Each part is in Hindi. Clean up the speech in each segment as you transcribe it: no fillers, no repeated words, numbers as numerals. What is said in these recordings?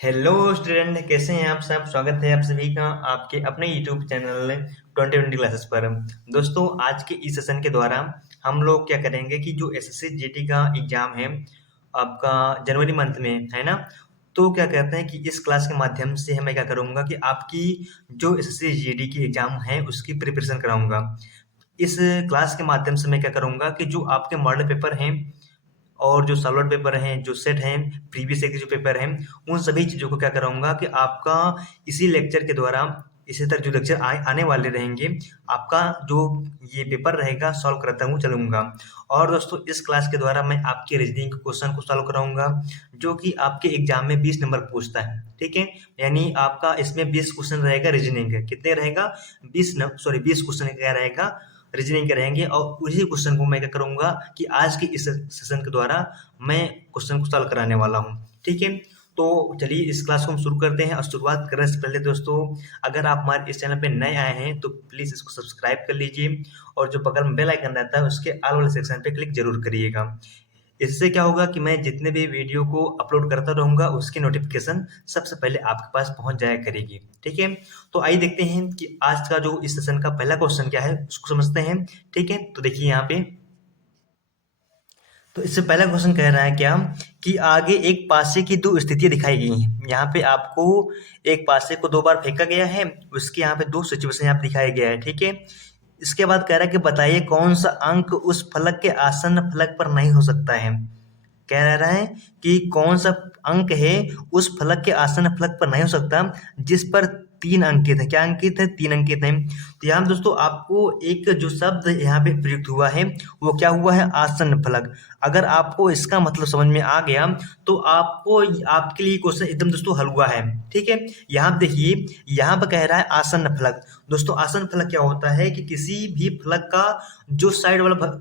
हेलो स्टूडेंट, कैसे हैं आप सब। स्वागत है आप सभी का आपके अपने यूट्यूब चैनल 2020 क्लासेस पर। दोस्तों, आज के इस सेशन के द्वारा हम लोग क्या करेंगे कि जो एसएससी जीडी का एग्जाम है आपका जनवरी मंथ में, है ना। तो क्या कहते हैं कि इस क्लास के माध्यम से मैं क्या करूंगा कि आपकी जो एसएससी जीडी की एग्जाम है उसकी प्रिपरेशन कराऊंगा। इस क्लास के माध्यम से मैं क्या करूंगा कि जो आपके मॉडल पेपर हैं और जो सॉल्वर पेपर हैं, जो सेट हैं, प्रीवियस ईयर के जो पेपर हैं, उन सभी चीज़ों को क्या कराऊंगा कि आपका इसी लेक्चर के द्वारा इसी तरह जो लेक्चर आने वाले रहेंगे, आपका जो ये पेपर रहेगा सॉल्व करता हूँ चलूंगा। और दोस्तों, इस क्लास के द्वारा मैं आपके रीजनिंग क्वेश्चन को सॉल्व कराऊंगा जो कि आपके एग्जाम में 20 नंबर पूछता है। ठीक है, यानी आपका इसमें 20 क्वेश्चन रहेगा रीजनिंग का। कितने रहेगा? 20 क्वेश्चन क्या रहेगा, रीजनिंग के रहेंगे। और उसी क्वेश्चन को मैं क्या करूंगा कि आज के इस सेशन के द्वारा मैं क्वेश्चन को सॉल्व कराने वाला हूँ। ठीक है, तो चलिए इस क्लास को हम शुरू करते हैं। और शुरुआत करने से पहले दोस्तों, अगर आप हमारे इस चैनल पे नए आए हैं तो प्लीज़ इसको सब्सक्राइब कर लीजिए और जो बगल में बेल आइकन रहता है उसके ऑल वाले सेक्शन पे क्लिक जरूर करिएगा। इससे क्या होगा कि मैं जितने भी वीडियो को अपलोड करता रहूंगा उसकी नोटिफिकेशन सबसे पहले आपके पास पहुंच जाया करेगी। ठीक है, तो आइए देखते हैं कि आज का जो इस सेशन का पहला क्वेश्चन क्या है उसको समझते हैं। ठीक है, तो देखिए यहाँ पे, तो इससे पहला क्वेश्चन कह रहा है क्या कि आगे एक पासे की दो स्थितियां दिखाई गई हैं। यहाँ पे आपको एक पासे को दो बार फेंका गया है, उसके यहाँ पे दो सिचुएशन यहाँ पे दिखाया गया है। ठीक है, इसके बाद कह रहा है कि बताइए कौन सा अंक उस फलक के आसन्न फलक पर नहीं हो सकता है। कह रहा है कि कौन सा अंक है उस फलक के आसन्न फलक पर नहीं हो सकता जिस पर तीन अंकित है। क्या अंकित है? तीन अंकित है। तो यहाँ दोस्तों आपको एक जो शब्द यहाँ पे प्रयुक्त हुआ है वो क्या हुआ है? आसन्न फलक। अगर आपको इसका मतलब समझ में आ गया तो आपको आपके लिए क्वेश्चन एकदम दोस्तों हल हुआ है। ठीक है, यहाँ पे देखिए, यहाँ पे कह रहा है आसन्न फलक। दोस्तों, आसन्न फलक क्या होता है कि किसी भी फलक का जो साइड वाला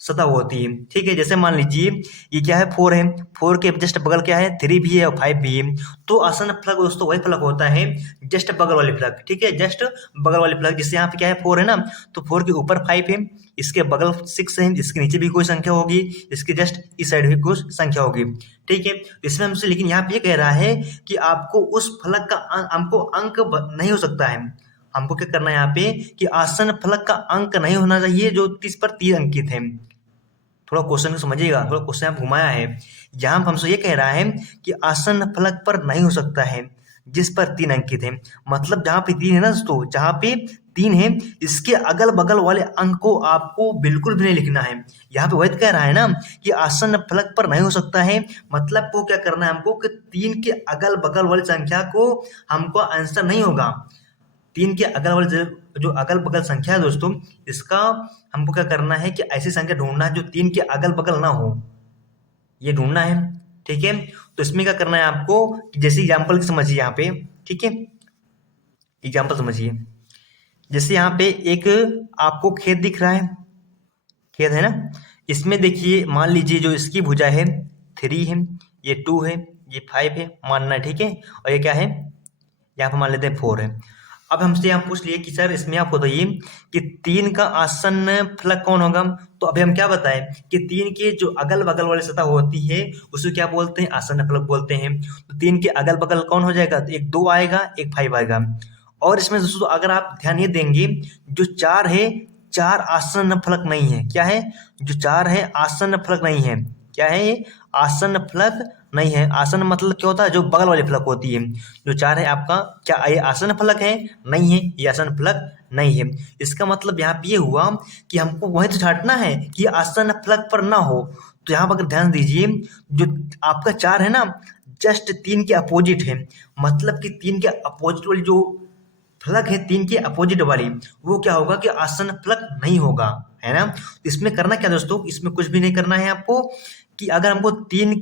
सतह होती है। ठीक है, जैसे मान लीजिए ये क्या है? 4 है, 4 के जस्ट बगल क्या है? 3 भी है और 5 भी है। तो आसन फलक दोस्तों वही फलक होता है जस्ट बगल वाले फलक। ठीक है, जस्ट बगल वाले फलक। जिससे यहाँ पे क्या है? 4 है ना, तो 4 के ऊपर 5 है, इसके बगल 6 है, इसके नीचे भी कोई संख्या होगी, इसके जस्ट इस साइड भी कुछ संख्या होगी। ठीक है, इसमें हमसे लेकिन यहाँ पे ये कह रहा है कि आपको उस फलक का हमको अंक नहीं हो सकता है। हमको क्या करना है यहाँ पे कि आसन फलक का अंक नहीं होना चाहिए जो 30 पर 3 अंकित है। थोड़ा क्वेश्चन को समझिएगा, थोड़ा क्वेश्चन आप घुमाया है। यहाँ हमसे ये कह रहा है कि आसन फलक पर नहीं हो सकता है जिस पर 3 अंकित है। मतलब जहाँ पे 3 है ना दोस्तों, जहाँ पे 3 है इसके अगल बगल वाले अंक को आपको बिल्कुल भी नहीं लिखना है। यहाँ पे वही कह रहा है ना कि आसन फलक पर नहीं हो सकता है, मतलब को क्या करना है हमको कि 3 के अगल बगल वाली संख्या को हमको आंसर नहीं होगा। 3 के अगल बगल जो अगल बगल संख्या है दोस्तों, इसका हमको क्या करना है कि ऐसी संख्या ढूंढना है जो 3 के अगल बगल ना हो, ये ढूंढना है। ठीक है, तो इसमें क्या करना है आपको, जैसे एग्जाम्पल समझिए यहाँ पे। ठीक है, एग्जाम्पल समझिए। जैसे यहाँ पे एक आपको खेत दिख रहा है, खेत है ना। इसमें देखिए, मान लीजिए जो इसकी भुजा है 3 है, ये 2 है, ये 5 है मानना है। ठीक है, और ये क्या है? यहाँ पे मान लेते हैं 4 है। अब हमसे यहाँ पूछ लिए कि सर इसमें आप बताइए कि 3 का आसन्न फलक कौन होगा। तो अभी हम क्या बताएं कि 3 के जो अगल बगल वाली सतह होती है उसे क्या बोलते हैं? आसन्न फलक बोलते हैं। तो 3 के अगल बगल कौन हो जाएगा? तो एक 2 आएगा, एक 5 आएगा। और इसमें दोस्तों अगर आप ध्यान ये देंगे, जो 4 है, 4 आसन्न फलक नहीं है। क्या है? जो 4 है आसन्न फलक नहीं है। क्या है ये? आसन्न फलक नहीं है। आसन मतलब क्या होता है? जो बगल वाली फलक होती है। जो 4 है आपका, क्या ये आसन फलक है? नहीं है, ये आसन फलक नहीं है। इसका मतलब यहाँ पे ये हुआ कि हमको वही तो छांटना है कि आसन फलक पर ना हो। तो यहाँ पर अगर ध्यान दीजिए, जो आपका 4 है ना, जस्ट 3 के अपोजिट है। मतलब कि 3 के अपोजिट वाली जो फलक है, 3 के अपोजिट वाली, वो क्या होगा कि आसन फलक नहीं होगा, है ना। तो इसमें करना क्या दोस्तों? इसमें कुछ भी नहीं करना है आपको, कि अगर हमको 3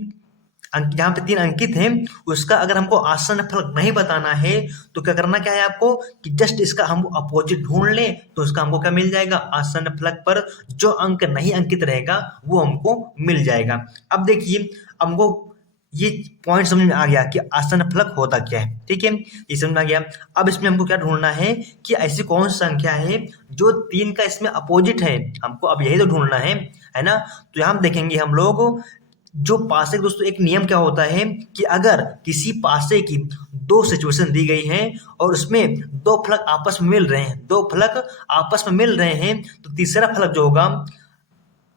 अंक, जहाँ पे 3 अंकित है, उसका अगर हमको आसन्न फलक नहीं बताना है तो क्या करना क्या है आपको कि जस्ट इसका हम अपोजिट ढूंढ लें तो उसका हमको क्या मिल जाएगा? आसन्न फलक पर जो अंक नहीं अंकित रहेगा वो हमको मिल जाएगा। अब देखिए, हमको ये पॉइंट समझ में आ गया कि आसन्न फलक होता क्या है। ठीक है, ये समझ में आ गया। अब इसमें हमको क्या ढूंढना है कि ऐसी कौन सी संख्या है जो 3 का इसमें अपोजिट है। हमको अब यही तो ढूंढना है ना। तो यहाँ देखेंगे हम लोग, जो पासे दोस्तों एक नियम क्या होता है कि अगर किसी पासे की दो सिचुएशन दी गई है और उसमें दो फलक आपस में मिल रहे हैं, दो फलक आपस में मिल रहे हैं, तो तीसरा फलक जो होगा,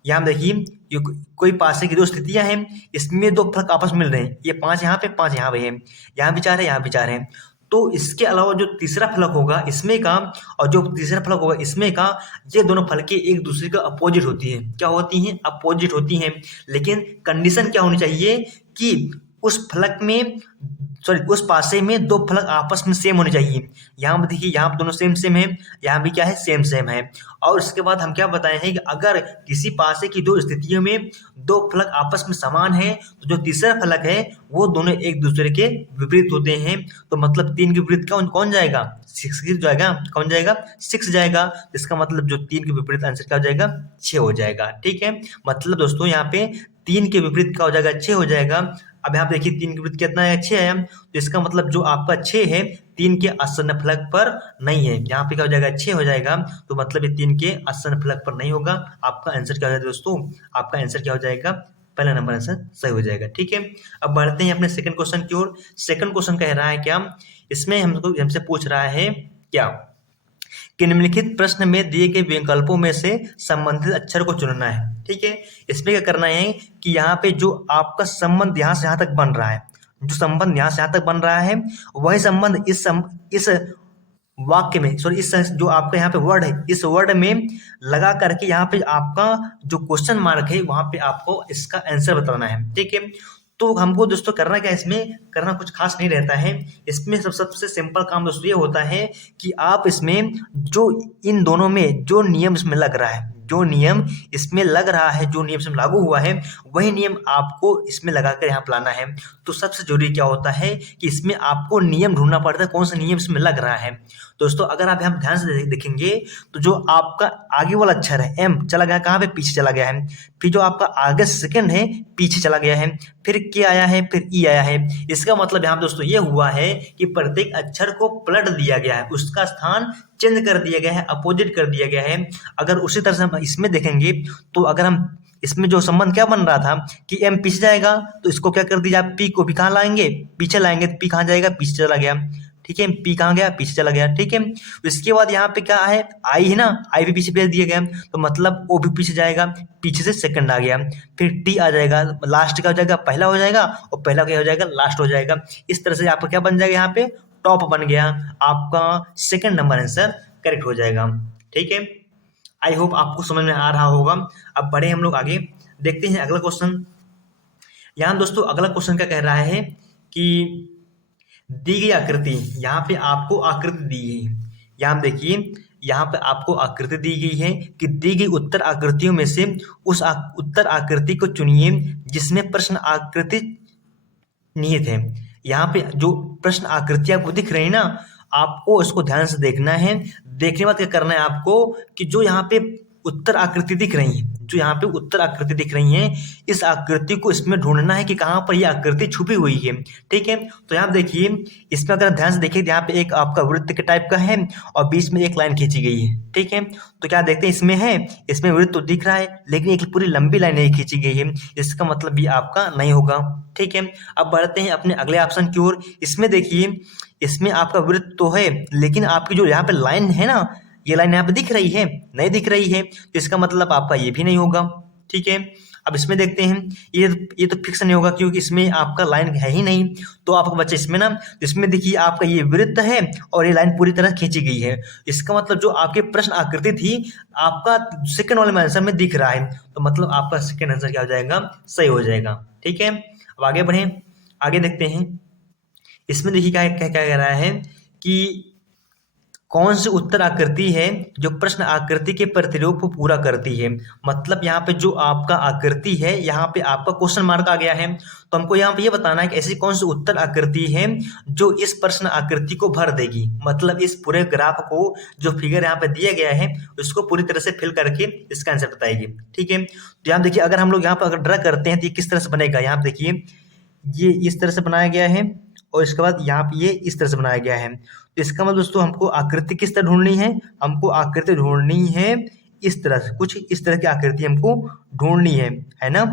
यहाँ देखिए ये कोई पासे की दो स्थितियां हैं, इसमें दो फलक आपस में मिल रहे हैं, ये 5 यहाँ पे 5 यहाँ पे है, यहाँ भी 4 है यहाँ भी 4 है, तो इसके अलावा जो तीसरा फलक होगा इसमें का और जो तीसरा फलक होगा इसमें का, ये दोनों फलकें एक दूसरे का अपोजिट होती है। क्या होती हैं? अपोजिट होती हैं। लेकिन कंडीशन क्या होनी चाहिए कि उस फलक में, सॉरी, उस पासे में दो फलक आपस में सेम होने चाहिए। यहाँ पर देखिए, यहाँ पर दोनों सेम सेम है, यहाँ भी क्या है, सेम सेम है। और इसके बाद हम क्या बताए हैं कि अगर किसी पासे की दो स्थितियों में दो फलक आपस में समान है, तो जो तीसरा फलक है वो दोनों एक दूसरे के विपरीत होते हैं। तो मतलब 3 के विपरीत कौन कौन जाएगा? 6 जाएगा। कौन जाएगा? 6 जाएगा। इसका मतलब जो 3 के विपरीत आंसर क्या हो जाएगा? 6 हो जाएगा। ठीक है, मतलब दोस्तों यहाँ पे 3 के विपरीत क्या हो जाएगा? 6 हो जाएगा। अब यहाँ पे देखिए 3 के विपरीत कितना है? 6 है। तो इसका मतलब जो आपका 6 है 3 के आसन्न फलक पर नहीं है। यहाँ पे क्या हो जाएगा? 6 हो जाएगा। तो मतलब ये 3 के आसन्न फलक पर नहीं होगा। आपका आंसर क्या हो जाएगा दोस्तों? आपका आंसर क्या हो जाएगा? पहला नंबर आंसर सही हो जाएगा। ठीक है, अब बढ़ते हैं अपने सेकंड क्वेश्चन की ओर। सेकंड क्वेश्चन कह रहा है क्या, इसमें हमसे पूछ रहा है क्या कि निम्नलिखित प्रश्न में दिए गए विकल्पों में से संबंधित अक्षर को चुनना है। ठीक है, इसमें क्या करना है कि यहाँ पे जो आपका संबंध यहाँ से यहाँ तक बन रहा है, जो संबंध यहाँ से यहाँ तक बन रहा है, वही संबंध इस वाक्य में, सॉरी, इस जो आपका यहाँ पे वर्ड है, इस वर्ड में लगा करके यहाँ पे आपका जो क्वेश्चन मार्क है वहां पे आपको इसका आंसर बताना है। ठीक है, तो हमको दोस्तों करना क्या, इसमें करना कुछ खास नहीं रहता है। इसमें सबसे सिंपल काम दोस्तों ये होता है कि आप इसमें जो इन दोनों में जो नियम इसमें लग रहा है, जो नियम इसमें लग रहा है, जो नियम इसमें लागू हुआ है, वही नियम आपको इसमें लगाकर यहाँ पे लाना है। तो सबसे जरूरी क्या होता है कि इसमें आपको नियम ढूंढना पड़ता है, कौन सा नियम इसमें लग रहा है। दोस्तों अगर आप यहाँ ध्यान से देखेंगे तो जो आपका आगे वाला अक्षर है एम चला गया कहाँ पे? पीछे चला गया है। फिर जो आपका आगे सेकंड है पीछे चला गया है। फिर के आया है, फिर ई आया है। इसका मतलब यहाँ दोस्तों ये हुआ है कि प्रत्येक अक्षर को पलट दिया गया है, उसका स्थान चेंज कर दिया गया है, अपोजिट कर दिया गया है। अगर उसी तरह से हम इसमें देखेंगे तो अगर हम इसमें जो संबंध क्या बन रहा था कि एम पीछे जाएगा, तो इसको क्या कर दीजिए, पी को भी कहाँ लाएंगे? पीछे लाएंगे। पी कहाँ जाएगा? पीछे चला गया। ठीक है, पी कहाँ गया? पीछे चला गया। ठीक है, इसके बाद यहाँ पे क्या है? आई है ना, आई भी पीछे भेज दिया गया, तो मतलब ओ भी पीछे जाएगा, पीछे से सेकंड आ गया। फिर टी आ जाएगा, लास्ट का हो जाएगा पहला हो जाएगा, और पहला क्या हो जाएगा? लास्ट हो जाएगा। इस तरह से आपका क्या बन जाएगा? यहाँ पे टॉप बन गया, आपका सेकंड नंबर आंसर करेक्ट हो जाएगा। ठीक है, आई होप आपको समझ में आ रहा होगा। अब बढ़े हम लोग आगे, देखते हैं अगला क्वेश्चन। यहाँ दोस्तों अगला क्वेश्चन क्या कह रहा है कि दी गई आकृति, यहाँ पे आपको आकृति दी गई है। यहाँ देखिए, यहाँ पे आपको आकृति दी गई है कि दी गई उत्तर आकृतियों में से उस उत्तर आकृति को चुनिए जिसमें प्रश्न आकृति निहित है। यहाँ पे जो प्रश्न आकृति आपको दिख रही है ना, आपको इसको ध्यान से देखना है। देखने के बाद क्या करना है आपको कि जो यहाँ पे उत्तर आकृति दिख रही है, जो यहाँ पे उत्तर आकृति दिख रही है, इस आकृति को इसमें ढूंढना है कि कहाँ पर ये आकृति छुपी हुई है। ठीक है, तो यहाँ देखिए, इसमें अगर ध्यान से देखिए, यहाँ पे एक आपका वृत्त के टाइप का है और बीच में एक लाइन खींची गई है। ठीक है, तो क्या देखते हैं, इसमें है, इसमें वृत्त तो दिख रहा है लेकिन एक पूरी लंबी लाइन नहीं खींची गई है, इसका मतलब ये आपका नहीं होगा। ठीक है, अब बढ़ते हैं अपने अगले ऑप्शन की ओर। इसमें देखिए, इसमें आपका वृत्त तो है लेकिन आपकी जो यहाँ पे लाइन है ना, ये लाइन यहाँ पे दिख रही है? नहीं दिख रही है, तो इसका मतलब आपका ये भी नहीं होगा। ठीक है, अब इसमें देखते हैं, ये तो फिक्स नहीं होगा क्योंकि इसमें आपका लाइन है ही नहीं। तो आपका बच्चे इसमें ना, इसमें देखिए आपका ये वृत्त है और ये लाइन पूरी तरह खींची गई है। इसका मतलब जो आपके प्रश्न आकृति थी आपका सेकंड वाले आंसर में दिख रहा है, तो मतलब आपका सेकंड आंसर क्या हो जाएगा? सही हो जाएगा। ठीक है, अब आगे बढ़े, आगे देखते हैं। इसमें देखिए क्या क्या कह रहा है कि कौन सी उत्तर आकृति है जो प्रश्न आकृति के प्रतिरूप को पूरा करती है। मतलब यहाँ पे जो आपका आकृति है, यहाँ पे आपका क्वेश्चन मार्क आ गया है, तो हमको यहाँ पे ये बताना है कि ऐसी कौन सी उत्तर आकृति है जो इस प्रश्न आकृति को भर देगी। मतलब इस पूरे ग्राफ को, जो फिगर यहाँ पे दिया गया है, उसको पूरी तरह से फिल करके इसका आंसर बताएगी। ठीक है, तो यहाँ देखिए, अगर हम लोग यहाँ पर अगर ड्रा करते हैं तो ये किस तरह से बनेगा। यहाँ पे देखिए, ये इस तरह से बनाया गया है और इसके बाद यहाँ पे ये इस तरह से बनाया गया है। तो इसका मतलब दोस्तों हमको आकृति किस तरह ढूंढनी है? हमको आकृति ढूंढनी है इस तरह से, कुछ इस तरह की आकृति हमको ढूंढनी है ना।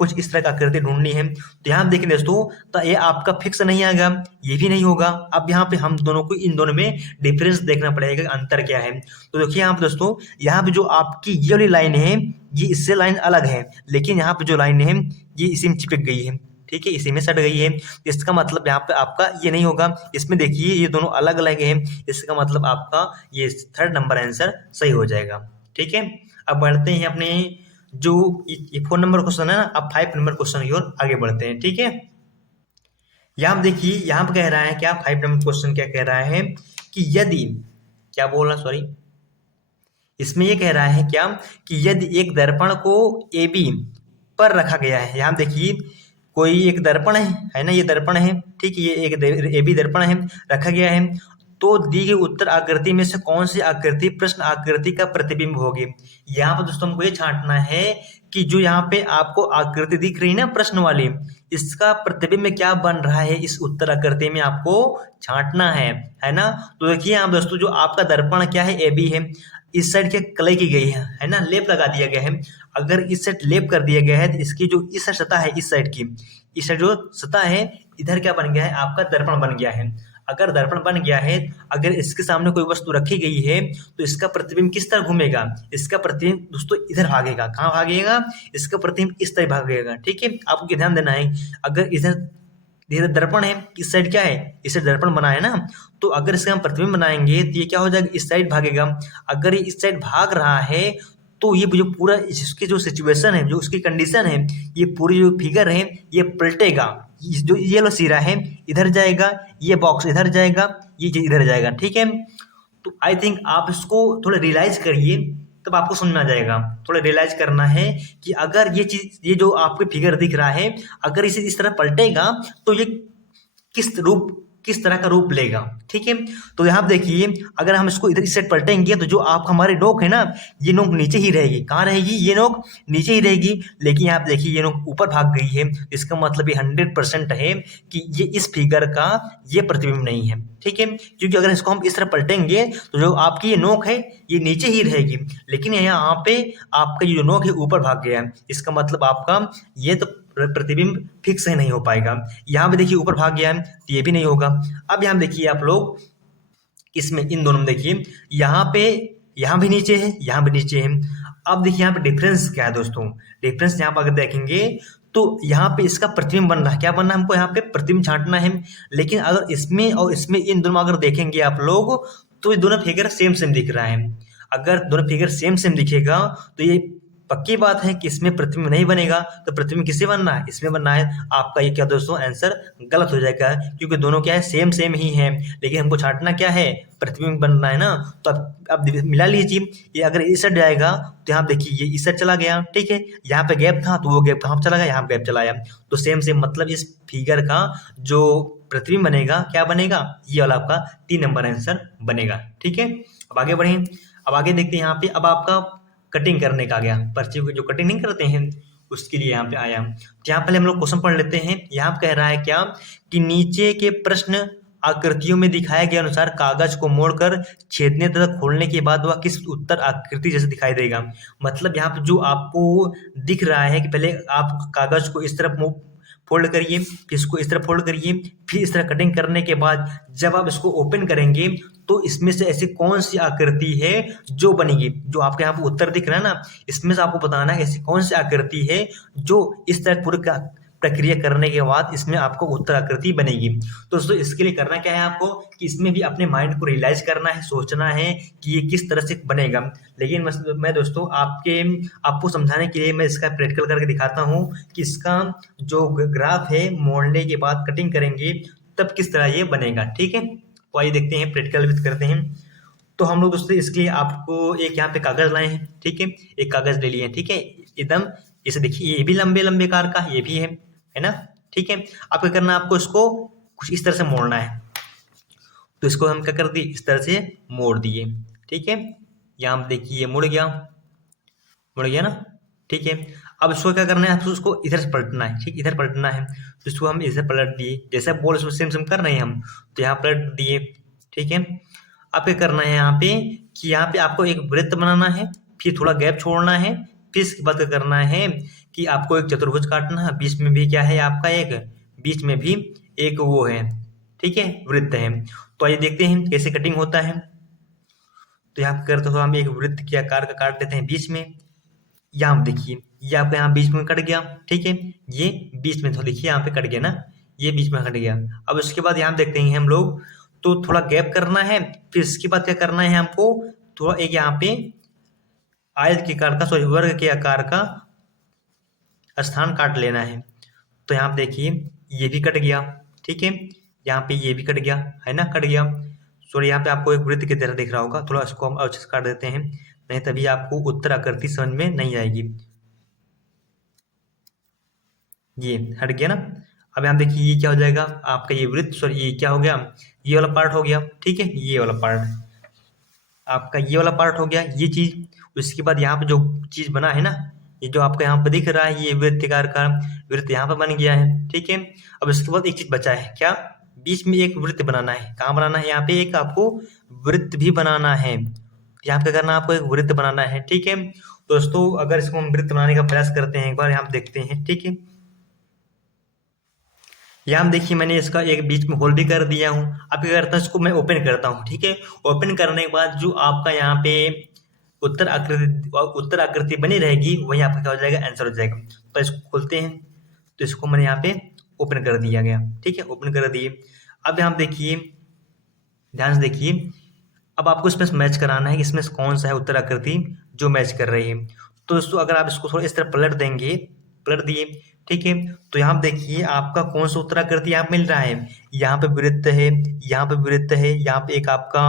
कुछ इस तरह की आकृति ढूंढनी है। तो यहाँ देखिए दोस्तों, तो ये आपका फिक्स नहीं आएगा, ये भी नहीं होगा। अब यहाँ पे हम दोनों को, इन दोनों में डिफरेंस देखना पड़ेगा, अंतर क्या है। तो देखिए यहाँ पे दोस्तों, यहाँ पे जो आपकी ये वाली लाइन है, ये इससे लाइन अलग है, लेकिन यहाँ पे जो लाइन है ये इसी में चिपक गई है, ठीक है, इसी में सट गई है। इसका मतलब यहाँ पे आपका ये नहीं होगा। इसमें देखिए ये दोनों अलग अलग हैं, इसका मतलब आपका ये थर्ड नंबर आंसर सही हो जाएगा, ठीक है। अब बढ़ते हैं अपने जो ये 4 नंबर क्वेश्चन है ना, अब 5 नंबर क्वेश्चन की ओर आगे बढ़ते हैं, ठीक है। यहाँ देखिए, यहाँ पे कह रहा है क्या, 5 नंबर क्वेश्चन क्या कह रहा है कि यदि, क्या बोल रहा, सॉरी, इसमें ये कह रहा है क्या कि यदि एक दर्पण को ए बी पर रखा गया है, यहाँ देखिए कोई एक दर्पण है ना, ये दर्पण है, ठीक है, ये एक ए बी दर्पण है, रखा गया है, तो दी गई उत्तर आकृति में से कौन सी आकृति प्रश्न आकृति का प्रतिबिंब होगी। यहाँ पर दोस्तों हमको ये छांटना है कि जो यहाँ पे आपको आकृति दिख रही है ना प्रश्न वाली, इसका प्रतिबिंब में क्या बन रहा है, इस उत्तर आकृति में आपको छांटना है ना। तो देखिए यहाँ दोस्तों, जो आपका दर्पण क्या है, ए बी है, इस साइड क्या कलई की गई है ना, लेप लगा दिया गया है। अगर इस साइड लेप कर दिया गया है तो इसकी जो इस सतह है, इस साइड की, इस साइड जो सतह है, इधर क्या बन गया है, आपका दर्पण बन गया है। अगर दर्पण बन गया है, अगर इसके सामने कोई वस्तु रखी गई है, तो इसका प्रतिबिंब किस तरह घूमेगा, इसका प्रतिबिंब दोस्तों इधर भागेगा। कहाँ भागेगा, इसका प्रतिबिंब इस तरह भागेगा, ठीक है। आपको ध्यान देना है, अगर इधर दर्पण है, इस साइड क्या है, इस साइड दर्पण बना है ना, तो अगर इसका हम प्रतिबिंब बनाएंगे तो ये क्या हो जाएगा, इस साइड भागेगा। अगर ये इस साइड भाग रहा है, तो ये जो पूरा इसकी जो सिचुएशन है, जो उसकी कंडीशन है, ये पूरी जो फिगर है ये पलटेगा। जो ये लो सिरा है इधर जाएगा, ये बॉक्स इधर जाएगा, ये चीज इधर जाएगा, ठीक है। तो आई थिंक आप इसको थोड़ा रियलाइज करिए, तब आपको समझ में आ जाएगा। थोड़ा रियलाइज करना है कि अगर ये चीज, ये जो आपको फिगर दिख रहा है, अगर इसे इस तरह पलटेगा तो ये किस तरह का रूप लेगा, ठीक है। तो यहाँ पे देखिए, अगर हम इसको इधर इस साइड पलटेंगे तो जो आप हमारी नोक है ना, ये नोक नीचे ही रहेगी। कहाँ रहेगी, ये नोक नीचे ही रहेगी। लेकिन यहाँ पे देखिए ये नोक ऊपर भाग गई है, इसका मतलब ये 100% है कि ये इस फिगर का ये प्रतिबिंब नहीं है, ठीक है। क्योंकि अगर इसको हम इस तरह पलटेंगे तो जो आपकी ये नोक है ये नीचे ही रहेगी, लेकिन यहाँ पे आपका जो नोक है ऊपर भाग गया है, इसका मतलब आपका ये तो प्रतिबिंब फिक्स ही नहीं हो पाएगा। यहाँ पे देखिए ऊपर भाग गया है, तो ये भी नहीं होगा। अब यहाँ देखिए आप लोग, इसमें इन दोनों में देखिए, यहाँ पे, यहाँ भी नीचे है, यहाँ भी नीचे है। अब देखिए यहाँ पे डिफरेंस क्या है दोस्तों, डिफरेंस यहाँ पर अगर देखेंगे तो यहाँ पे इसका प्रतिबिंब बन रहा है, क्या बनना है, हमको यहाँ पे प्रतिबिंब छांटना है। लेकिन अगर इसमें और इसमें, इन दोनों अगर देखेंगे आप लोग, तो ये दोनों फिगर सेम सेम दिख रहा है। अगर दोनों फिगर सेम सेम दिखेगा तो ये पक्की बात है कि इसमें प्रतिबिंब नहीं बनेगा। तो प्रतिबिंब किससे बनना है, इसमें बनना है। आपका ये क्या दोस्तों आंसर गलत हो जाएगा, क्योंकि दोनों क्या है, सेम सेम ही है, लेकिन हमको छांटना क्या है, प्रतिबिंब बनना है ना। तो अब मिला लीजिए, ये अगर इस साइड जाएगा तो यहाँ देखिए ये इस साइड चला गया, ठीक है। यहाँ पे गैप था तो वो गैप कहाँ चला गया, यहाँ पे गैप चला आया। तो सेम सेम, मतलब इस फिगर का जो प्रतिबिंब बनेगा, क्या बनेगा, ये वाला आपका 3 नंबर आंसर बनेगा, ठीक है। अब आगे बढ़े, अब आगे देखते हैं यहाँ पे। अब आपका कटिंग करने का आ गया, पर्ची को जो कटिंग नहीं करते हैं उसके लिए यहाँ पे आया। तो यहाँ पहले हम लोग क्वेश्चन पढ़ लेते हैं। यहाँ पे कह रहा है क्या कि नीचे के प्रश्न आकृतियों में दिखाए गए अनुसार कागज को मोड़कर छेदने तथा खोलने के बाद वह किस उत्तर आकृति जैसे दिखाई देगा। मतलब यहाँ पे जो आपको दिख रहा है कि पहले आप कागज को इस तरफ फोल्ड करिए, फिर इसको इस तरह फोल्ड करिए, फिर इस तरह कटिंग करने के बाद जब आप इसको ओपन करेंगे तो इसमें से ऐसी कौन सी आकृति है जो बनेगी। जो आपके यहाँ पे उत्तर दिख रहा है ना, इसमें से आपको बताना है ऐसी कौन सी आकृति है जो इस तरह पूरी प्रक्रिया करने के बाद इसमें आपको उत्तर आकृति बनेगी। तो दोस्तों इसके लिए करना क्या है आपको, कि इसमें भी अपने माइंड को रियलाइज करना है, सोचना है कि ये किस तरह से बनेगा। लेकिन मैं दोस्तों आपको समझाने के लिए मैं इसका प्रैक्टिकल करके दिखाता हूँ कि इसका जो ग्राफ है मोड़ने के बाद कटिंग करेंगे तब किस तरह ये बनेगा, ठीक है। तो आइए देखते हैं, प्रैक्टिकल भी करते हैं। तो हम लोग दोस्तों इसके लिए आपको एक यहाँ पे कागज लाए हैं, ठीक है, एक कागज ले लिए, ठीक है, एकदम इसे देखिए, ये भी लंबे लंबे कार का, ये भी है ना, ठीक है। अब क्या करना है, आपको इसको कुछ इस तरह से मोड़ना है। तो इसको हम क्या कर दिए, इस तरह से मोड़ दिए, ठीक है। यहाँ देखिए ये मुड़ गया ना, ठीक है। अब इसको क्या करना है, उसको इधर से पलटना है, ठीक, इधर पलटना है। तो इसको हम इधर पलट दिए, जैसे बोल इसको सेम सेम कर रहे हैं हम, तो यहाँ पलट दिए, ठीक है। अब क्या करना है यहाँ पे, कि यहाँ पे आपको एक वृत्त बनाना है, फिर थोड़ा गैप छोड़ना है, फिर इसके बाद क्या करना है कि आपको एक चतुर्भुज काटना है, बीच में भी क्या है आपका एक, बीच में भी एक वो है, ठीक है, वृत्त है। तो आइए देखते हैं कैसे कटिंग होता है। तो यहाँ पे करते तो हम एक वृत्त के आकार का काट लेते हैं बीच में। यहाँ पे देखिए ये आपका यहाँ बीच में कट गया, ठीक है, ये बीच में, तो देखिए यहाँ पे कट गया ना, ये बीच में कट गया। अब उसके बाद यहाँ देखते हैं हम लोग, तो थोड़ा गैप करना है, फिर इसके बाद क्या करना है हमको, थोड़ा एक यहाँ पे आयत के आकार का, सॉरी वर्ग के आकार का स्थान काट लेना है। तो यहाँ पे देखिए ये भी कट गया, ठीक है, यहाँ पे ये भी कट गया, है ना, कट गया। सॉरी यहाँ पे आपको एक वृत्त की तरह दिख रहा होगा, थोड़ा इसको हम अच्छे से काट देते हैं, नहीं तभी आपको उत्तर आकृति समझ में नहीं आएगी। ये हट गया ना। अब यहाँ देखिए ये क्या हो जाएगा आपका, ये वृत्त, सॉरी ये क्या हो गया, ये वाला पार्ट हो गया, ठीक है, ये वाला पार्ट आपका, ये वाला पार्ट हो गया ये चीज। उसके बाद यहाँ पे जो चीज बना है ना, ये जो आपका यहाँ पे दिख रहा है, ये वृत्तिकार का वृत्त यहाँ पे बन गया है, ठीक है। अब इसके बाद एक चीज बचा है क्या, बीच में एक वृत्त बनाना है। कहाँ बनाना है, यहाँ पे एक आपको वृत्त भी बनाना है। यहाँ पे करना आपको एक वृत्त बनाना है, ठीक है। दोस्तों अगर इसको हम वृत्त बनाने का प्रयास करते हैं, एक बार यहाँ देखते हैं, ठीक है। यहाँ देखिए मैंने इसका एक बीच में होल भी कर दिया हूँ। अब क्या करता हूँ, इसको मैं ओपन करता हूँ, ठीक है। ओपन करने के बाद जो आपका यहाँ पे उत्तर आकृति बनी रहेगी, वही आपका क्या हो जाएगा, आंसर हो जाएगा। तो इसको खोलते हैं, तो इसको मैंने यहाँ पे ओपन कर दिया गया, ठीक है, ओपन कर दिए। अब यहाँ देखिए, ध्यान से देखिए, अब आपको इसमें मैच कराना है कि इसमें कौन सा है उत्तर आकृति जो मैच कर रही है। तो दोस्तों अगर आप इसको थोड़ा इस तरह पलट देंगे, पलट दिए, ठीक है, तो यहाँ पे देखिए आपका कौन सा उत्तर आकृति यहाँ पे मिल रहा है। यहाँ पे वृत्त है, यहाँ पे वृत्त है, यहाँ पे एक आपका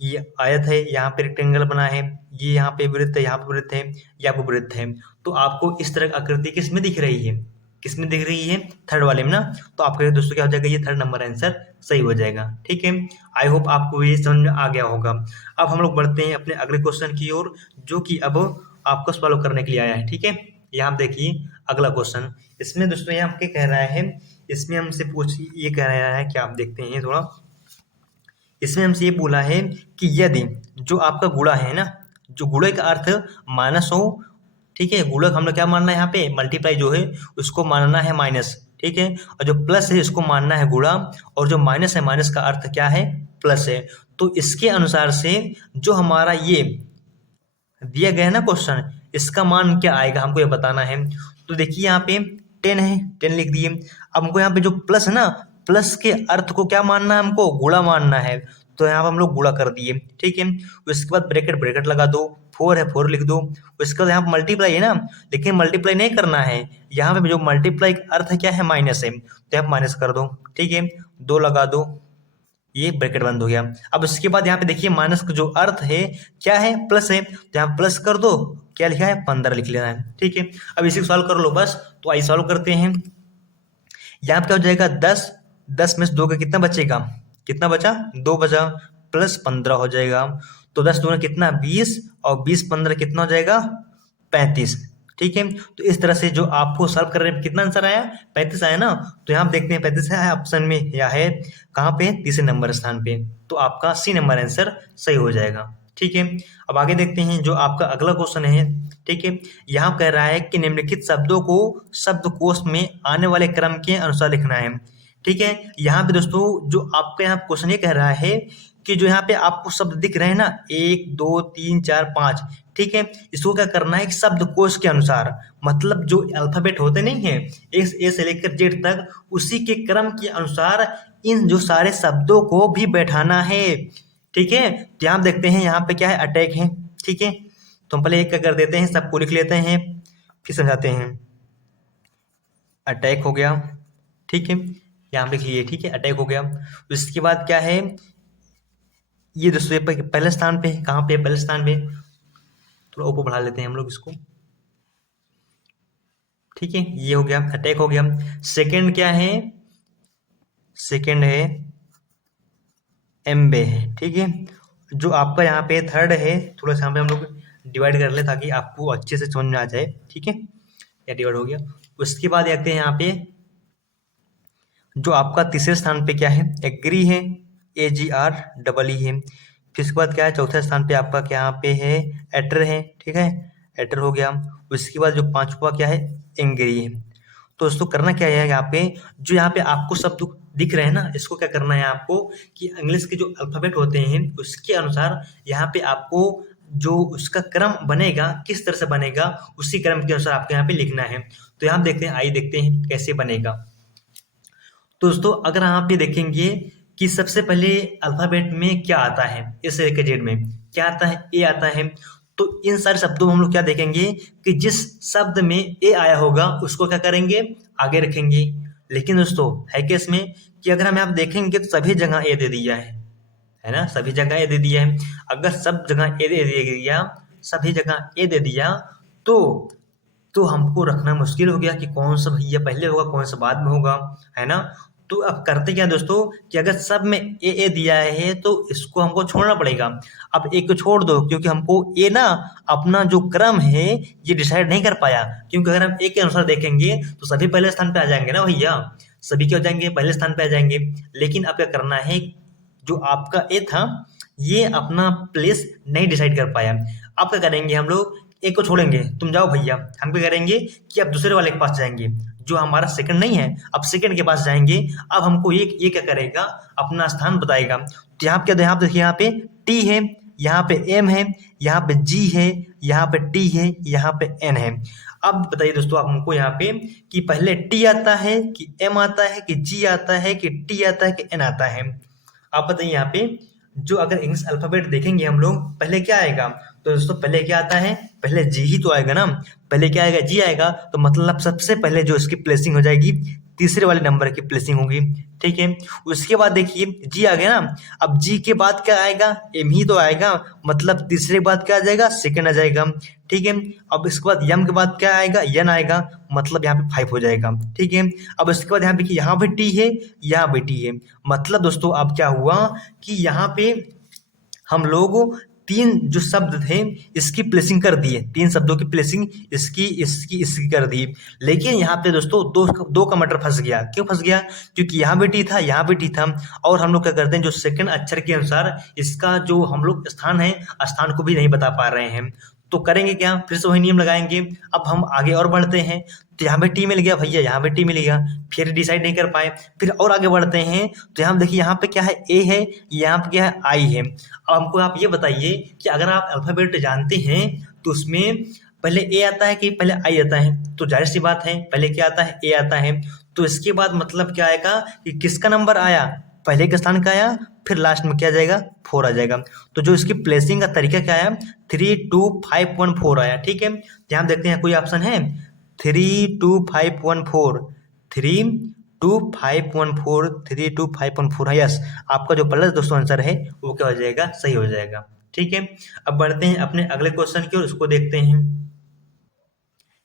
ये आयत है, यहाँ पे रेक्टेंगल बना है, ये यहाँ पे वृत्त है, यहाँ पे वृत्त है, यहाँ पे वृत्त है। तो आपको इस तरह की आकृति किसमें दिख रही है, किसमें दिख रही है, थर्ड वाले में ना। तो आपका दोस्तों क्या हो जाएगा, ये थर्ड नंबर आंसर सही हो जाएगा, ठीक है। आई होप आपको ये समझ में आ गया होगा। अब हम लोग बढ़ते हैं अपने अगले क्वेश्चन की ओर, जो कि अब आपको सॉल्व करने के लिए आया है, ठीक है। यहाँ देखिए अगला क्वेश्चन, इसमें दोस्तों यहाँ क्या कह रहा है, इसमें हमसे ये कह रहा है कि आप देखते हैं थोड़ा, इसमें हमसे ये बोला है कि यदि जो आपका गुणा है ना, जो गुणे का अर्थ माइनस हो, ठीक है, गुणक हम लोग क्या मानना है यहाँ पे, मल्टीप्लाई जो है उसको मानना है माइनस, ठीक है, और जो प्लस है इसको मानना है गुणा, और जो माइनस है, माइनस का अर्थ क्या है, प्लस है। तो इसके अनुसार से जो हमारा ये दिया गया है ना क्वेश्चन, इसका मान क्या आएगा हमको ये बताना है। तो देखिए यहाँ पे 10 है, 10 लिख दिए। अब हमको यहाँ पे जो प्लस है ना, प्लस के अर्थ को क्या मानना है, हमको गुणा मानना है। तो यहाँ पे हम लोग गुणा कर दिए, ठीक है। उसके बाद ब्रैकेट ब्रैकेट लगा दो, 4 है 4 लिख दो। उसके बाद यहाँ पे मल्टीप्लाई है ना, लेकिन मल्टीप्लाई नहीं करना है, यहाँ पे जो मल्टीप्लाई का अर्थ क्या है, माइनस है, तो यहाँ माइनस कर दो, ठीक है, 2 लगा दो, ये ब्रैकेट बंद हो गया। अब उसके बाद यहाँ पे देखिए माइनस का जो अर्थ है क्या है, प्लस है, तो यहाँ प्लस कर दो, क्या लिखा है, 15 लिख लेना है, ठीक है। अब इसी को सॉल्व कर लो बस। तो आई सॉल्व करते हैं, यहाँ पे क्या हो जाएगा, 10, 10 में से 2 का कितना बचेगा, कितना बचा, 2 बचा, प्लस 15 हो जाएगा। तो 10 दूना कितना, 20, और 20 15 कितना हो जाएगा, 35, ठीक है। तो इस तरह से जो आपको सॉल्व कर रहे हैं, कितना आंसर आया, 35 आया ना। तो यहाँ देखते हैं 35 है ऑप्शन में, या है कहाँ पे, तीसरे नंबर स्थान पे। तो आपका सी नंबर आंसर सही हो जाएगा, ठीक है। अब आगे देखते हैं जो आपका अगला क्वेश्चन है, ठीक है। यहाँ कह रहा है कि निम्नलिखित शब्दों को शब्दकोश में आने वाले क्रम के अनुसार लिखना है, ठीक है। यहाँ पे दोस्तों जो आपका यहाँ क्वेश्चन ये कह रहा है कि जो यहाँ पे आपको शब्द दिख रहे हैं ना, 1 2 3 4 5, ठीक है, इसको क्या करना है कि शब्दकोश के अनुसार, मतलब जो अल्फाबेट होते नहीं है, ए से लेकर जेड तक, उसी के क्रम के अनुसार इन जो सारे शब्दों को भी बैठाना है, ठीक है। तो यहाँ देखते हैं यहाँ पे क्या है, अटैक है, ठीक है। तो हम पहले एक क्या कर देते हैं, सबको लिख लेते हैं, फिर समझाते हैं। अटैक हो गया, ठीक है, यहाँ पे लिखिए, ठीक है, अटैक हो गया। उसके बाद क्या है, ये दोस्तों पहले स्थान पे, कहाँ पे, पहले स्थान पे, थोड़ा ऊपर बढ़ा लेते हैं हम लोग इसको, ठीक है, ये हो गया, अटैक हो गया। सेकंड क्या है, सेकंड है एम्बे है, ठीक है। जो आपका यहाँ पे थर्ड है, थोड़ा सा यहाँ पे हम लोग डिवाइड कर ले ताकि आपको अच्छे से समझ में आ जाए, ठीक है, या डिवाइड हो गया। उसके बाद देखते हैं यहाँ पे जो आपका तीसरे स्थान पे क्या है, एग्री है, AGR है। फिर उसके बाद क्या है, चौथे स्थान पे आपका क्या यहाँ पे है, एटर है, ठीक है, एटर हो गया। उसके बाद जो पांचवा क्या है, एंग्री। तो दोस्तों करना क्या है यहाँ पे, जो यहाँ पे आपको शब्द दिख रहे हैं ना, इसको क्या करना है आपको कि इंग्लिश के जो अल्फ़ाबेट होते हैं उसके अनुसार यहाँ पे आपको जो उसका क्रम बनेगा किस तरह से बनेगा उसी क्रम के अनुसार आपको यहाँ पे लिखना है। तो यहाँ देखते हैं, आइए देखते हैं कैसे बनेगा। तो दोस्तों अगर आप ये देखेंगे कि सबसे पहले अल्फ़ाबेट में क्या आता है, ए से लेकर जेड में क्या आता है, ए आता है। तो इन सारे शब्दों में हम लोग क्या देखेंगे कि जिस शब्द में ए आया होगा उसको क्या करेंगे, आगे रखेंगे। लेकिन दोस्तों है क्या इसमें कि अगर हम यहाँ पे देखेंगे तो सभी जगह ए दे दिया है ना, सभी जगह ए दे दिया है। अगर सब जगह ए दे दिया, सभी जगह ए दे दिया, तो हमको रखना मुश्किल हो गया कि कौन सा भैया पहले होगा कौन सा बाद में होगा, है ना। तो अब करते क्या दोस्तों कि अगर सब में ए दिया है तो इसको हमको छोड़ना पड़ेगा। अब एक को छोड़ दो क्योंकि हमको ए ना अपना जो क्रम है ये डिसाइड नहीं कर पाया, क्योंकि अगर हम ए के अनुसार देखेंगे तो सभी पहले स्थान पे आ जाएंगे ना भैया, सभी क्या हो जाएंगे, पहले स्थान पे आ जाएंगे। लेकिन अब क्या करना है, जो आपका ए था ये अपना प्लेस नहीं डिसाइड कर पाया। अब क्या करेंगे, हम लोग एक को छोड़ेंगे, तुम जाओ भैया, हम क्या करेंगे कि अब दूसरे वाले के पास जाएंगे, जो हमारा सेकंड नहीं है, अब सेकंड के पास जाएंगे। अब हमको ये क्या करेगा, अपना स्थान बताएगा। तो यहाँ पे क्या, यहाँ पे देखिए, यहाँ पे टी है, यहाँ पे एम है, यहाँ पे जी है, यहाँ पे टी है, यहाँ पे एन है। अब बताइए दोस्तों आप हमको यहाँ पे कि पहले टी आता है कि एम आता है कि जी आता है कि टी आता है कि एन आता है। आप बताइए यहाँ पे जो अगर इंग्लिश अल्फाबेट देखेंगे हम लोग, पहले क्या आएगा, तो दोस्तों पहले क्या आता है, पहले जी ही तो आएगा ना। पहले क्या आएगा, जी आएगा, तो मतलब सबसे पहले जो इसकी प्लेसिंग हो जाएगी तीसरे वाले नंबर की प्लेसिंग होगी, ठीक है। उसके बाद देखिए जी आ गया ना, अब जी के बाद क्या आएगा, एम ही तो आएगा, मतलब तीसरे के बाद क्या आ जाएगा, सेकंड आ जाएगा, ठीक है। अब इसके बाद यम के बाद क्या आएगा, यन आएगा, मतलब यहाँ पे 5 हो जाएगा, ठीक है। अब इसके बाद यहाँ पे यहाँ पे टी है, यहाँ पे टी है, मतलब दोस्तों अब क्या हुआ कि यहाँ पे हम लोग तीन जो शब्द थे इसकी प्लेसिंग कर दिए, तीन शब्दों की प्लेसिंग इसकी कर दी। लेकिन यहाँ पे दोस्तों दो का मटर फंस गया। क्यों फंस गया, क्योंकि यहाँ भी टी था, यहाँ भी टी था, और हम लोग क्या करते हैं जो सेकंड अक्षर के अनुसार इसका जो हम लोग स्थान है, स्थान को भी नहीं बता पा रहे हैं। तो करेंगे क्या, फिर से वही नियम लगाएंगे। अब हम आगे और बढ़ते हैं, तो यहाँ पे टी मिल गया भैया, यहाँ पे टी मिल गया, फिर डिसाइड नहीं कर पाए, फिर और आगे बढ़ते हैं, तो यहाँ देखिए यहाँ पे क्या है, ए है, यहाँ पे क्या है, आई है। अब हमको आप ये बताइए कि अगर आप अल्फाबेट जानते हैं तो उसमें पहले ए आता है कि पहले आई आता है, तो जाहिर सी बात है पहले क्या आता है, ए आता है। तो इसके बाद मतलब क्या आएगा कि किसका नंबर आया, पहले के स्थान का आया, फिर लास्ट में क्या जाएगा, 4 आ जाएगा। तो जो इसकी प्लेसिंग का तरीका क्या आया, 3 2 5 1 4 आया, ठीक है। ध्यान देखते हैं कोई ऑप्शन है, 3 2 5 1 4, 3 2 5 1 4, 3 2 5 1 4 है, यस। आपका जो पहला दोस्तों आंसर है वो क्या हो जाएगा, सही हो जाएगा, ठीक है। अब बढ़ते हैं अपने अगले क्वेश्चन की ओर, उसको देखते हैं।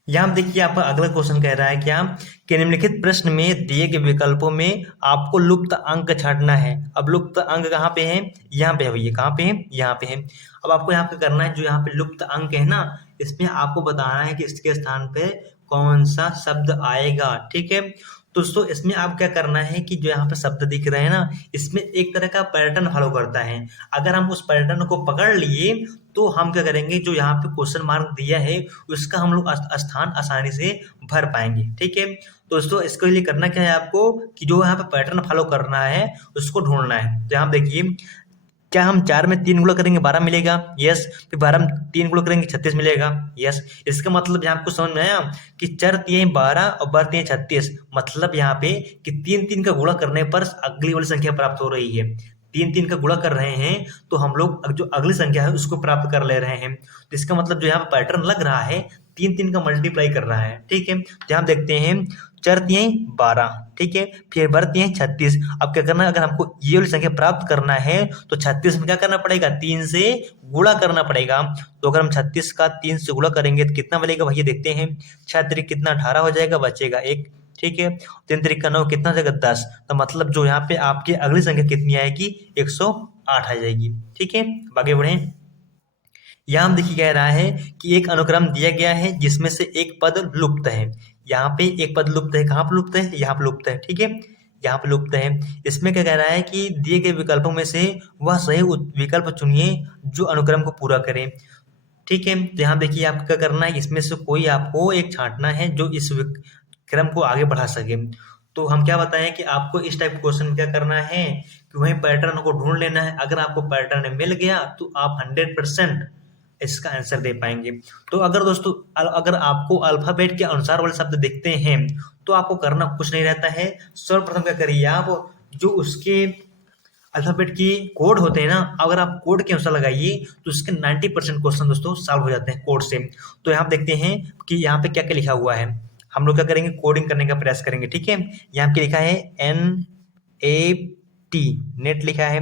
यहाँ देखिए आपका अगला क्वेश्चन कह रहा है क्या कि निम्नलिखित प्रश्न में दिए गए विकल्पों में आपको लुप्त अंक छांटना है। अब लुप्त अंक कहाँ पे है, यहाँ पे है भैया, कहाँ पे है, यहाँ पे है। अब आपको यहाँ पे करना है, जो यहाँ पे लुप्त अंक है ना, इसमें आपको बताना है कि इसके स्थान पे कौन सा शब्द आएगा, ठीक है। दोस्तों इसमें आप क्या करना है कि जो यहाँ पे शब्द दिख रहे हैं ना, इसमें एक तरह का पैटर्न फॉलो करता है। अगर हम उस पैटर्न को पकड़ लिए तो हम क्या करेंगे, जो यहाँ पे क्वेश्चन मार्क दिया है उसका हम लोग स्थान आसानी से भर पाएंगे, ठीक है। दोस्तों इसके लिए करना क्या है आपको कि जो यहाँ पे पैटर्न फॉलो करना है उसको ढूंढना है। तो यहाँ देखिए, क्या हम 4 में 3 गुणा करेंगे 12 मिलेगा, यस। फिर 12 में 3 गुणा करेंगे 36 मिलेगा, यस। इसका मतलब यहाँ आपको समझ में आया कि 4 3 12 और 12 3 36, मतलब यहाँ पे कि 3 3 का गुणा करने पर अगली वाली संख्या प्राप्त हो रही है। 3 3 का गुणा कर रहे हैं तो हम लोग जो अगली संख्या है उसको प्राप्त कर ले रहे हैं। तो इसका मतलब जो यहाँ पे पैटर्न लग रहा है 3 3 का मल्टीप्लाई कर रहा है, ठीक है। यहाँ देखते हैं 4 3 12, ठीक है, फिर 12 3 36। अब क्या करना है, अगर हमको ये वाली संख्या प्राप्त करना है तो 36 में क्या करना पड़ेगा, 3 से गुणा करना पड़ेगा। तो अगर हम 36 का 3 से गुणा करेंगे तो कितना बनेगा भैया, देखते हैं। 6 3 कितना, 18 हो जाएगा, बचेगा 1, ठीक है। 3 3 का 9, कितना हो जाएगा 10। तो मतलब जो यहाँ पे आपकी अगली संख्या कितनी आएगी, 108 आ जाएगी, ठीक है। आगे बढ़े, यहाँ हम देखिए कह रहा है कि एक अनुक्रम दिया गया है जिसमें से एक पद लुप्त है। यहाँ पे एक पद लुप्त है, कहाँ पे लुप्त है, यहाँ पे लुप्त है, ठीक है, यहाँ पे लुप्त है। इसमें क्या कह रहा है कि दिए गए विकल्पों में से वह सही विकल्प चुनिए जो अनुक्रम को पूरा करे, ठीक है। तो यहाँ देखिए आपको क्या करना है, इसमें से कोई आपको एक छांटना है जो इस क्रम को आगे बढ़ा सके। तो हम क्या बताएं कि आपको इस टाइप क्वेश्चन क्या करना है कि वही पैटर्न को ढूंढ लेना है। अगर आपको पैटर्न मिल गया तो आप 100% इसका आंसर दे पाएंगे। तो अगर दोस्तों अगर आपको अल्फाबेट के अनुसार वाले शब्द दिखते हैं तो आपको करना कुछ नहीं रहता है। सर्वप्रथम क्या करिए आप, जो उसके अल्फाबेट की कोड होते हैं ना, अगर आप कोड के अनुसार लगाइए तो उसके 90% क्वेश्चन दोस्तों सॉल्व हो जाते हैं कोड से। तो यहाँ देखते हैं कि यहाँ पे क्या क्या लिखा हुआ है। हम लोग क्या करेंगे, कोडिंग करने का प्रयास करेंगे। ठीक है, यहाँ पे लिखा है NAT, नेट लिखा है,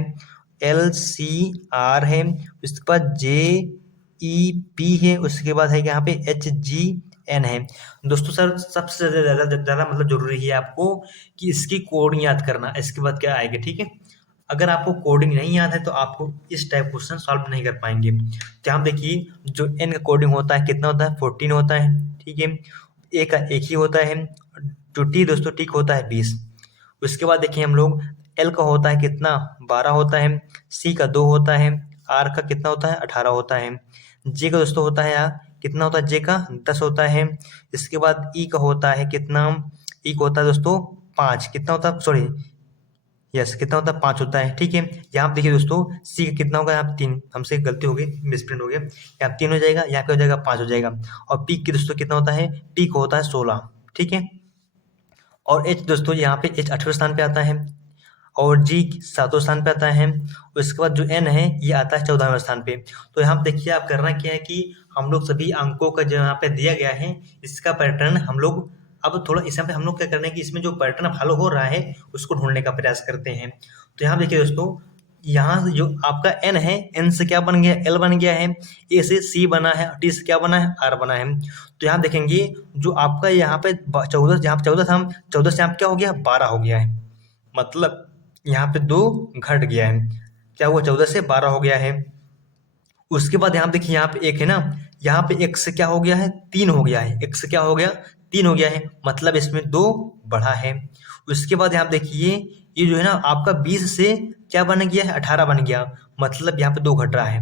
LCR है, उसके बाद JEP है, उसके बाद है यहाँ पे HGN है। दोस्तों सर सबसे ज्यादा मतलब जरूरी है आपको कि इसकी कोडिंग याद करना, इसके बाद क्या आएगा। ठीक है, अगर आपको कोडिंग नहीं याद है तो आपको इस टाइप क्वेश्चन सॉल्व नहीं कर पाएंगे। तो यहाँ देखिए जो n का कोडिंग होता है कितना होता है, 14 होता है। ठीक है, a का एक ही होता है, जो t दोस्तों t का होता है 20। उसके बाद देखिए हम लोग l का होता है कितना, 12 होता है, c का 2 होता है, r का कितना होता है, 18 होता है, j का दोस्तों होता है कितना होता है, j का 10 होता है। इसके बाद e का होता है कितना, e का होता है दोस्तों 5, कितना होता है, सॉरी यस कितना होता है, 5 होता है। ठीक है, यहाँ पे देखिए दोस्तों सी का कितना होगा, यहाँ पे 3, हमसे गलती हो गई, मिसप्रिंट हो गया, यहाँ 3 हो जाएगा, यहाँ पे हो जाएगा 5 हो जाएगा। और पी की दोस्तों कितना होता है, टी को होता है 16। ठीक है, और एच दोस्तों यहाँ पे एच 8वें स्थान पे आता है, और जी 7वें स्थान पे आता है। उसके बाद जो एन है ये आता है 14वें स्थान पे। तो यहाँ पे देखिए आप करना क्या है कि हम लोग सभी अंकों का जो यहाँ पे दिया गया है इसका पैटर्न हम लोग अब थोड़ा इस पे हम लोग क्या करना है कि इसमें जो पैटर्न फॉलो हो रहा है उसको ढूंढने का प्रयास करते हैं। तो यहाँ देखिए दोस्तों, यहाँ जो आपका एन है, एन से क्या बन गया, एल बन गया है, ए से सी बना है, टी से क्या बना है, आर बना है। तो यहाँ देखेंगे जो आपका यहाँ पे 14, जहाँ पे 14 था, 14 से यहाँ पे क्या हो गया, 12 हो गया है, मतलब यहाँ पे 2 घट गया है, क्या हुआ, 14 से 12 हो गया है। उसके बाद यहाँ देखिए यहाँ पे एक है ना, यहाँ पे एक से क्या हो गया है, 3 हो गया है, एक से क्या हो गया, 3 हो गया है, मतलब इसमें 2 बढ़ा है। उसके बाद यहाँ देखिए ये जो है ना आपका 20 से क्या बन गया है, 18 बन गया, मतलब यहाँ पे 2 घट रहा है।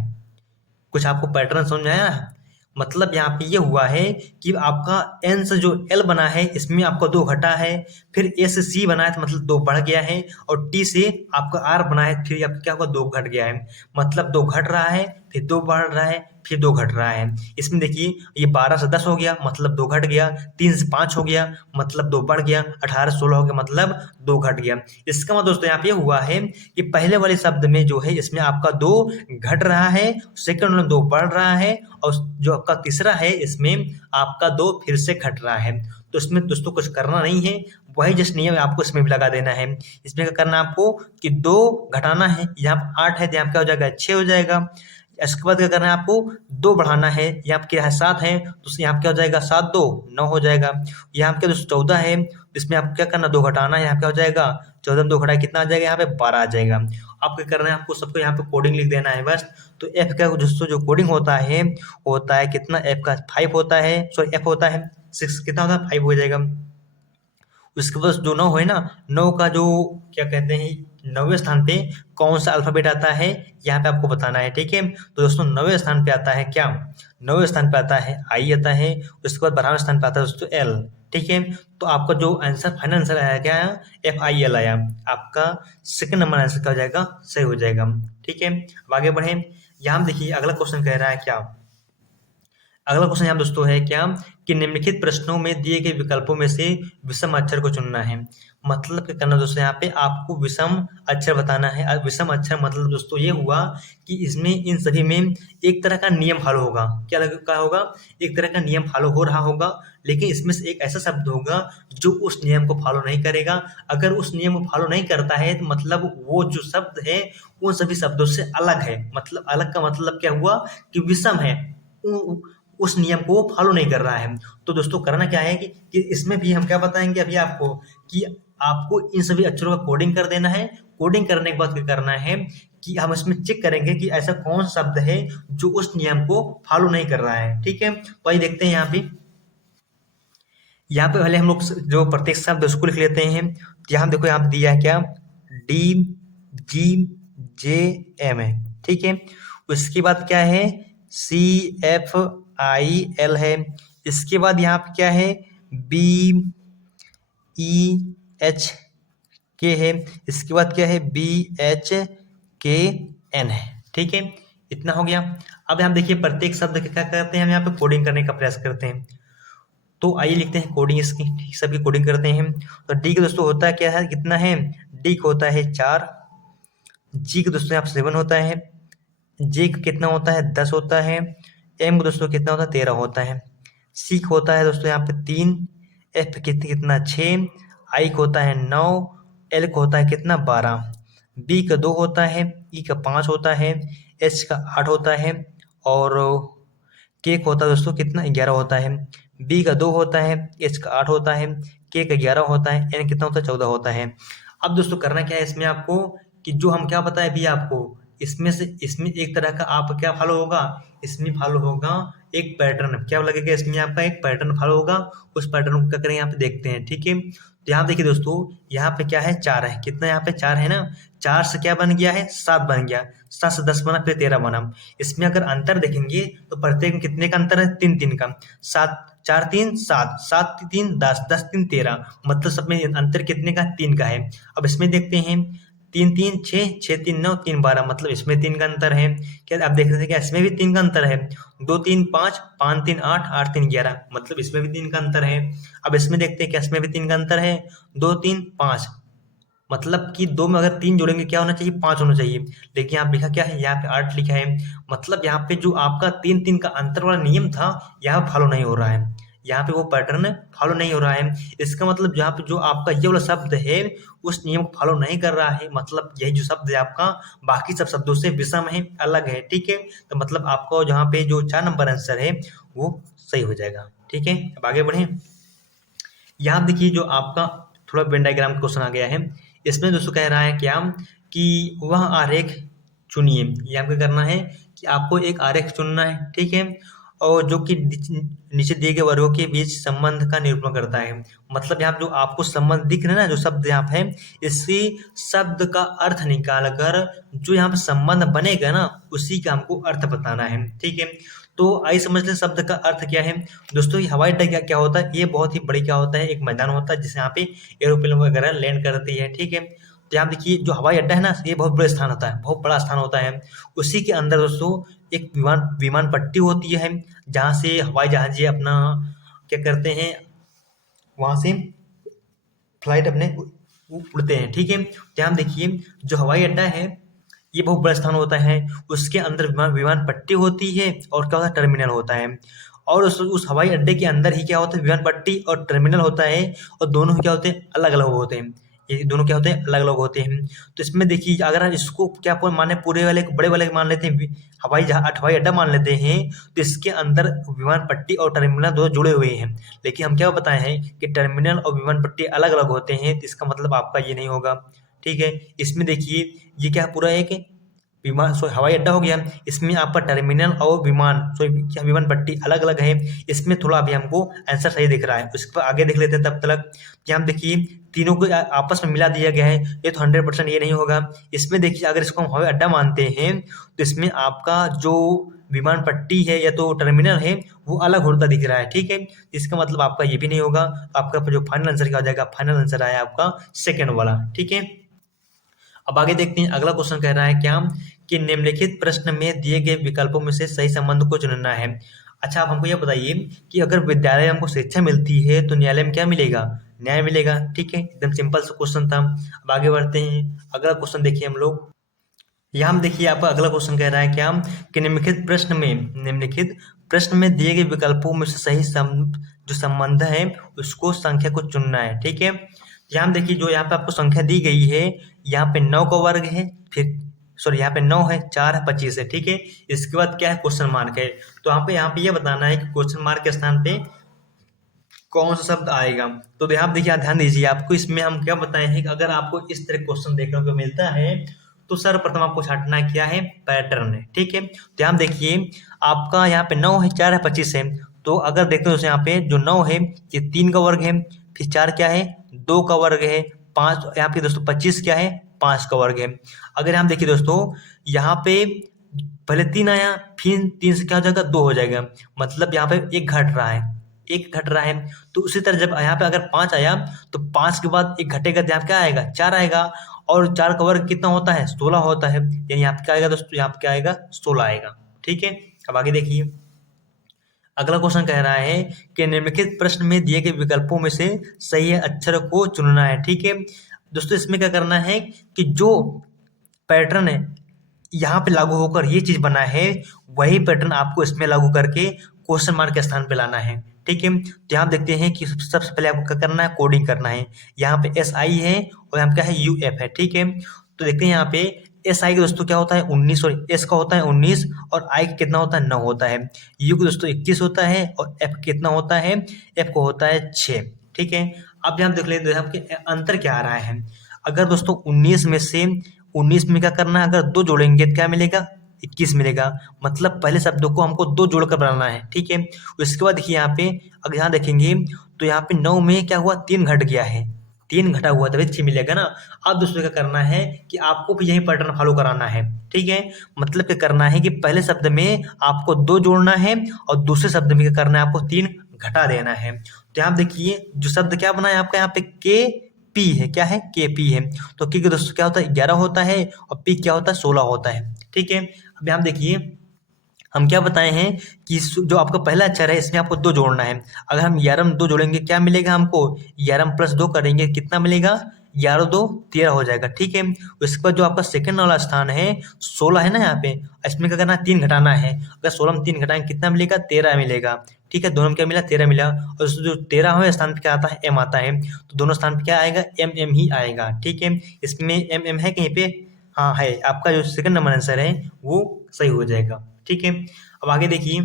कुछ आपको पैटर्न समझ में आया, मतलब यहाँ पे ये हुआ है कि आपका एन से जो एल बना है इसमें आपका 2 घटा है, फिर ए से सी बना है तो मतलब 2 बढ़ गया है, और टी से आपका आर बना है फिर आपका क्या हुआ, 2 घट गया है, मतलब 2 घट रहा है, फिर 2 बढ़ रहा है, फिर 2 घट रहा है। इसमें देखिए ये 12 से 10 हो गया, मतलब 2 घट गया, 3 से 5 हो गया, मतलब 2 बढ़ गया, 18 से 16 हो गया, मतलब 2 घट गया। इसका मतलब दोस्तों यहाँ पे हुआ है कि पहले वाले शब्द में जो है इसमें आपका 2 घट रहा है, सेकंड में 2 बढ़ रहा है, और जो आपका तीसरा है इसमें आपका 2 फिर से घट रहा है। तो इसमें दोस्तों कुछ करना नहीं है, वही जस्ट नियम आपको इसमें भी लगा देना है। इसमें क्या करना है आपको कि 2 घटाना है, यहाँ 8 है तो यहाँ क्या हो जाएगा, 6 हो जाएगा। इसके बाद क्या करना है आपको, 2 बढ़ाना है, यहाँ पे क्या है 7 है तो यहाँ पे क्या हो जाएगा, 7 2 9 हो जाएगा। यहाँ पे क्या दोस्तों 14 है, इसमें आपको क्या करना, 2 घटाना है, यहाँ पे क्या हो जाएगा, 14 में 2 घटाए कितना आ जाएगा, यहाँ पे 12 आ जाएगा। आपको क्या करना है, आपको सबको यहाँ पे कोडिंग लिख देना है बस। तो एफ का दोस्तों जो कोडिंग होता है होता है कितना, एफ का 5 होता है, सॉरी एफ होता है 6, कितना होता है 5 हो जाएगा। उसके बाद जो 9 है ना, 9 का जो क्या कहते हैं 9वें स्थान पे कौन सा अल्फाबेट आता है यहाँ पे आपको बताना है। ठीक है, तो दोस्तों 9वें स्थान पे आता है क्या, 9वें स्थान पे आता है आई आता है, उसके बाद 12वें स्थान पे आता है दोस्तों एल। ठीक है, तो आपका जो आंसर फाइनल आंसर आया क्या है, FIL आया, आपका सेकंड नंबर आंसर क्या हो जाएगा, सही हो जाएगा। ठीक है, अब आगे बढ़े, यहाँ देखिए अगला क्वेश्चन कह रहा है क्या, अगला क्वेश्चन यहाँ दोस्तों है क्या कि निम्नलिखित प्रश्नों में दिए गए विकल्पों में से विषम अक्षर को चुनना है। मतलब क्या करना दोस्तों, यहाँ पे आपको विषम अक्षर बताना है। विषम अक्षर मतलब दोस्तों ये हुआ कि इसमें इन सभी में एक तरह का नियम फॉलो होगा, क्या होगा, एक तरह का नियम फॉलो हो रहा होगा, लेकिन इसमें से एक ऐसा शब्द होगा जो उस नियम को फॉलो नहीं करेगा। अगर उस नियम को फॉलो नहीं करता है तो मतलब वो जो शब्द है उन सभी शब्दों से अलग है, मतलब अलग का मतलब क्या हुआ कि विषम है, उस नियम को वो फॉलो नहीं कर रहा है। तो दोस्तों करना क्या है कि इसमें भी हम क्या बताएंगे अभी आपको कि आपको इन सभी अक्षरों का कोडिंग कर देना है। कोडिंग करने के बाद क्या करना है कि हम इसमें चेक करेंगे कि ऐसा कौन शब्द है जो उस नियम को फॉलो नहीं कर रहा है। ठीक है, तो आइए देखते हैं यहाँ पे पहले हम लोग जो प्रत्येक शब्द उसको लिख लेते हैं। यहाँ देखो यहाँ पे दिया है क्या, D G J M है। ठीक है, उसके बाद क्या है CFIL है। इसके बाद यहाँ पे क्या है, BEHK है। इसके बाद क्या है, BHKN है। ठीक है, इतना हो गया। अब हम देखिए प्रत्येक शब्द का क्या करते हैं, हम यहाँ पे कोडिंग करने का प्रयास करते हैं। तो आइए लिखते हैं कोडिंग इसकी, ठीक, सबकी कोडिंग करते हैं। तो डी का दोस्तों होता है क्या है, कितना है, डी का होता है 4, जी का दोस्तों यहाँ पे 7 होता है, जे का कितना होता है 10 होता है, एम का दोस्तों कितना होता है 13 होता है, सी का होता है दोस्तों यहाँ पे 3, एफ कितना 6, आई का होता है 9, एल का होता है कितना 12, बी का 2 होता है, ई का 5 होता है, एच का 8 होता है, और के का होता है दोस्तों कितना 11 होता है, बी का 2 होता है, एच का 8 होता है, के का 11 होता है, एन कितना होता है 14 होता है। अब दोस्तों करना क्या है इसमें आपको, कि जो हम क्या बताए भी आपको, इसमें से इसमें एक तरह का आप क्या फॉलो होगा, इसमें फॉलो होगा एक पैटर्न, क्या लगेगा इसमें आपका एक पैटर्न फॉलो होगा। उस पैटर्न को क्या करें यहाँ पे देखते हैं। ठीक है, तो यहाँ देखिए दोस्तों, यहाँ पे क्या है 4 है, कितना यहाँ पे 4 है ना, 4 से क्या बन गया है 7 बन गया, 7 से 10 बना, फिर 13 बना। इसमें अगर अंतर देखेंगे तो प्रत्येक में कितने का अंतर है, 3 का, 7 4 3 7, 7 3 10, 10 3 13, मतलब सब में अंतर कितने का 3 का है। अब इसमें देखते हैं 3 3 6, 6 3 9, 3 12, मतलब इसमें 3 का अंतर है। क्या आप देख रहे थे, क्या इसमें भी 3 का अंतर है, 2 3 5, 5 3 8, 8 3 11, मतलब इसमें भी 3 का अंतर है। अब इसमें देखते हैं क्या इसमें भी 3 का अंतर है, 2 3 5, मतलब कि 2 में अगर 3 जोड़ेंगे क्या होना चाहिए 5 होना चाहिए, लेकिन यहाँ लिखा क्या है, यहाँ पे 8 लिखा है, मतलब यहाँ पे जो आपका 3 3 का अंतर वाला नियम था यहाँ फॉलो नहीं हो रहा है, यहाँ पे वो पैटर्न फॉलो नहीं हो रहा है। इसका मतलब यहाँ पे जो आपका ये वाला शब्द है उस नियम को फॉलो नहीं कर रहा है, मतलब यही जो शब्द है आपका बाकी सब शब्दों से विषम है, अलग है। ठीक है, तो मतलब आपको जहाँ पे जो 4 नंबर आंसर है वो सही हो जाएगा। ठीक है, अब आगे बढ़े। यहाँ देखिए जो आपका थोड़ा वेन डायग्राम का क्वेश्चन आ गया है, इसमें दोस्तों कह रहा है क्या, कि वह आरेख चुनिए। ये आपको करना है कि आपको एक आरेख चुनना है, ठीक है, और जो कि नीचे दिए गए वर्गों के बीच संबंध का निरूपण करता है। मतलब यहाँ जो आपको संबंध दिख रहा है ना, जो शब्द यहाँ पे है, इसी शब्द का अर्थ निकाल कर जो यहाँ पे संबंध बनेगा ना उसी का हमको अर्थ बताना है। ठीक है, तो आइए समझ लें शब्द का अर्थ क्या है। दोस्तों ये हवाई अड्डा क्या क्या होता है, ये बहुत ही बड़ी क्या होता है, एक मैदान होता है जिसे यहाँ पे एरोप्लेन वगैरह लैंड करती है। ठीक है, तो यहाँ देखिए जो हवाई अड्डा है ना, ये बहुत बड़ा स्थान होता है, बहुत बड़ा स्थान होता है। उसी के अंदर दोस्तों एक विमान पट्टी होती है, जहाँ से हवाई जहाज ये अपना क्या करते हैं, वहाँ से फ्लाइट अपने उड़ते हैं। ठीक है, तो यहाँ देखिए जो हवाई अड्डा है ये बहुत बड़ा स्थान होता है, उसके अंदर विमान पट्टी होती है और क्या होता है टर्मिनल होता है, और उस हवाई अड्डे के अंदर ही क्या होता है विमान पट्टी और टर्मिनल होता है, और दोनों ही क्या होते हैं अलग अलग होते हैं, ये दोनों क्या होते हैं अलग अलग होते हैं। तो इसमें देखिए अगर हम इसको क्या माने पूरे वाले को बड़े वाले मान लेते हैं, हवाई अड्डा मान लेते हैं, तो इसके अंदर विमान पट्टी और टर्मिनल दोनों जुड़े हुए हैं। लेकिन हम क्या बताए हैं कि टर्मिनल और विमान पट्टी अलग अलग होते हैं, तो इसका मतलब आपका ये नहीं होगा। ठीक है, इसमें देखिए ये क्या पूरा एक विमान हवाई अड्डा हो गया, इसमें आपका टर्मिनल और विमान क्या विमान पट्टी अलग अलग है, इसमें थोड़ा अभी हमको आंसर सही दिख रहा है। उसके बाद आगे देख लेते हैं तब तक कि हम देखिए तीनों को आपस में मिला दिया गया है, ये तो 100% ये नहीं होगा। इसमें देखिए अगर इसको हम हवाई अड्डा मानते हैं तो इसमें आपका जो विमान पट्टी है या तो टर्मिनल है वो अलग होता दिख रहा है। ठीक है, इसका मतलब आपका ये भी नहीं होगा। आपका जो फाइनल आंसर क्या हो जाएगा, फाइनल आंसर आया आपका सेकेंड वाला। ठीक है, अब आगे देखते हैं अगला क्वेश्चन कह रहा है क्या, कि निम्नलिखित प्रश्न में दिए गए विकल्पों में से सही संबंध को चुनना है। अच्छा आप हमको ये बताइए कि अगर विद्यालय हमको शिक्षा मिलती है तो न्यायालय में क्या मिलेगा, न्याय मिलेगा। ठीक है, एकदम सिंपल सा क्वेश्चन था। अब आगे बढ़ते हैं, अगला क्वेश्चन देखिए हम लोग। यहाँ हम देखिए आपका अगला क्वेश्चन कह रहा है क्या, कि निम्नलिखित प्रश्न में दिए गए विकल्पों में से सही जो संबंध है उसको संख्या को चुनना है। ठीक है, यहाँ हम देखिए जो यहाँ पे आपको संख्या दी गई है, यहाँ पे 9 का वर्ग है, फिर सॉरी यहाँ पे 9 है, 4 है, 25 है। ठीक है, इसके बाद क्या है क्वेश्चन मार्क है, तो यहाँ पे ये बताना है कि क्वेश्चन मार्क के स्थान पे कौन सा शब्द आएगा। तो यहाँ देखिए ध्यान दीजिए, आपको इसमें हम क्या बताए हैं कि अगर आपको इस तरह क्वेश्चन देखने को मिलता है तो सर्वप्रथम आपको छांटना क्या है, पैटर्न है। ठीक है, तो यहाँ देखिए आपका यहाँ पे 9 है, 4 है, 25 है, तो अगर देखते हो यहाँ पे जो 9 है ये 3 का वर्ग है, फिर 4 क्या है 2 का वर्ग है, 5 यहाँ पे दोस्तों 25 क्या है 5 का वर्ग है। अगर हम देखिए दोस्तों यहाँ पे पहले 3 आया, फिर 3 से क्या हो जाएगा 2 हो जाएगा, मतलब यहाँ पे 1 घट रहा है, 1 घट रहा है। तो उसी तरह जब यहाँ पे अगर 5 आया तो 5 के बाद 1 घटेगा तो यहाँ पे क्या आएगा 4 आएगा, और 4 का वर्ग कितना होता है 16 होता है, यानी यहाँ पे क्या आएगा दोस्तों, यहाँ पे क्या आएगा 16 आएगा। ठीक है, अब आगे देखिए अगला क्वेश्चन कह रहा है कि निम्नलिखित प्रश्न में दिए गए विकल्पों में से सही अक्षर को चुनना है। ठीक है दोस्तों, इसमें क्या करना है कि जो पैटर्न है यहाँ पे लागू होकर ये चीज बना है, वही पैटर्न आपको इसमें लागू करके क्वेश्चन मार्क के स्थान पे लाना है। ठीक है, तो यहाँ देखते हैं कि सबसे पहले आपको क्या करना है, कोडिंग करना है। यहाँ पे एस आई है और यहाँ पे क्या है यू एफ है। ठीक है, तो देखते हैं यहाँ पे एस आई का दोस्तों क्या होता है 19, और एस का होता है 19, और आई का कितना होता है 9 होता है। यू का दोस्तों 21 होता है, और एफ कितना होता है, एफ को होता है 6। ठीक है, अब यहाँ देख लेते हैं आपके अंतर क्या आ रहा है। अगर दोस्तों 19 में से 19 में क्या करना है, अगर 2 जोड़ेंगे तो क्या मिलेगा 21 मिलेगा, मतलब पहले शब्दों को हमको 2 जोड़कर बनाना है। ठीक है, उसके बाद देखिए यहाँ पे अगर यहाँ देखेंगे तो यहाँ पे 9 में क्या हुआ 3 घट गया है, 3 घटा हुआ तभी 6 मिलेगा ना। अब दोस्तों क्या करना है कि आपको भी यही पैटर्न फॉलो कराना है। ठीक है, मतलब क्या करना है कि पहले शब्द में आपको 2 जोड़ना है, और दूसरे शब्द में क्या करना है आपको 3 घटा देना है। तो यहाँ देखिए जो शब्द क्या बना है आपका यहाँ पे के पी है, क्या है के पी है। तो के दोस्तों क्या होता है 11 होता है, और पी क्या होता है 16 होता है। ठीक है, अब यहाँ देखिए हम क्या बताए हैं कि जो आपका पहला अक्षर है इसमें आपको 2 जोड़ना है। अगर हम 11 में 2 जोड़ेंगे क्या मिलेगा हमको, 11 में प्लस 2 करेंगे कितना मिलेगा 11 2 13 हो जाएगा। ठीक है, उसके बाद जो आपका सेकंड वाला स्थान है 16 है ना, यहाँ पे इसमें क्या करना है 3 घटाना है। अगर 16 में 3 घटाएंगे कितना मिलेगा 13 मिलेगा। ठीक है, दोनों में क्या मिला 13 मिला, और जो 13वें स्थान पे क्या आता है एम आता है, तो दोनों स्थान पे क्या आएगा एम एम ही आएगा। ठीक है, इसमें एम एम है कहीं पे, हाँ है, आपका जो सेकंड नंबर आंसर है वो सही हो जाएगा। ठीक है, अब आगे देखिए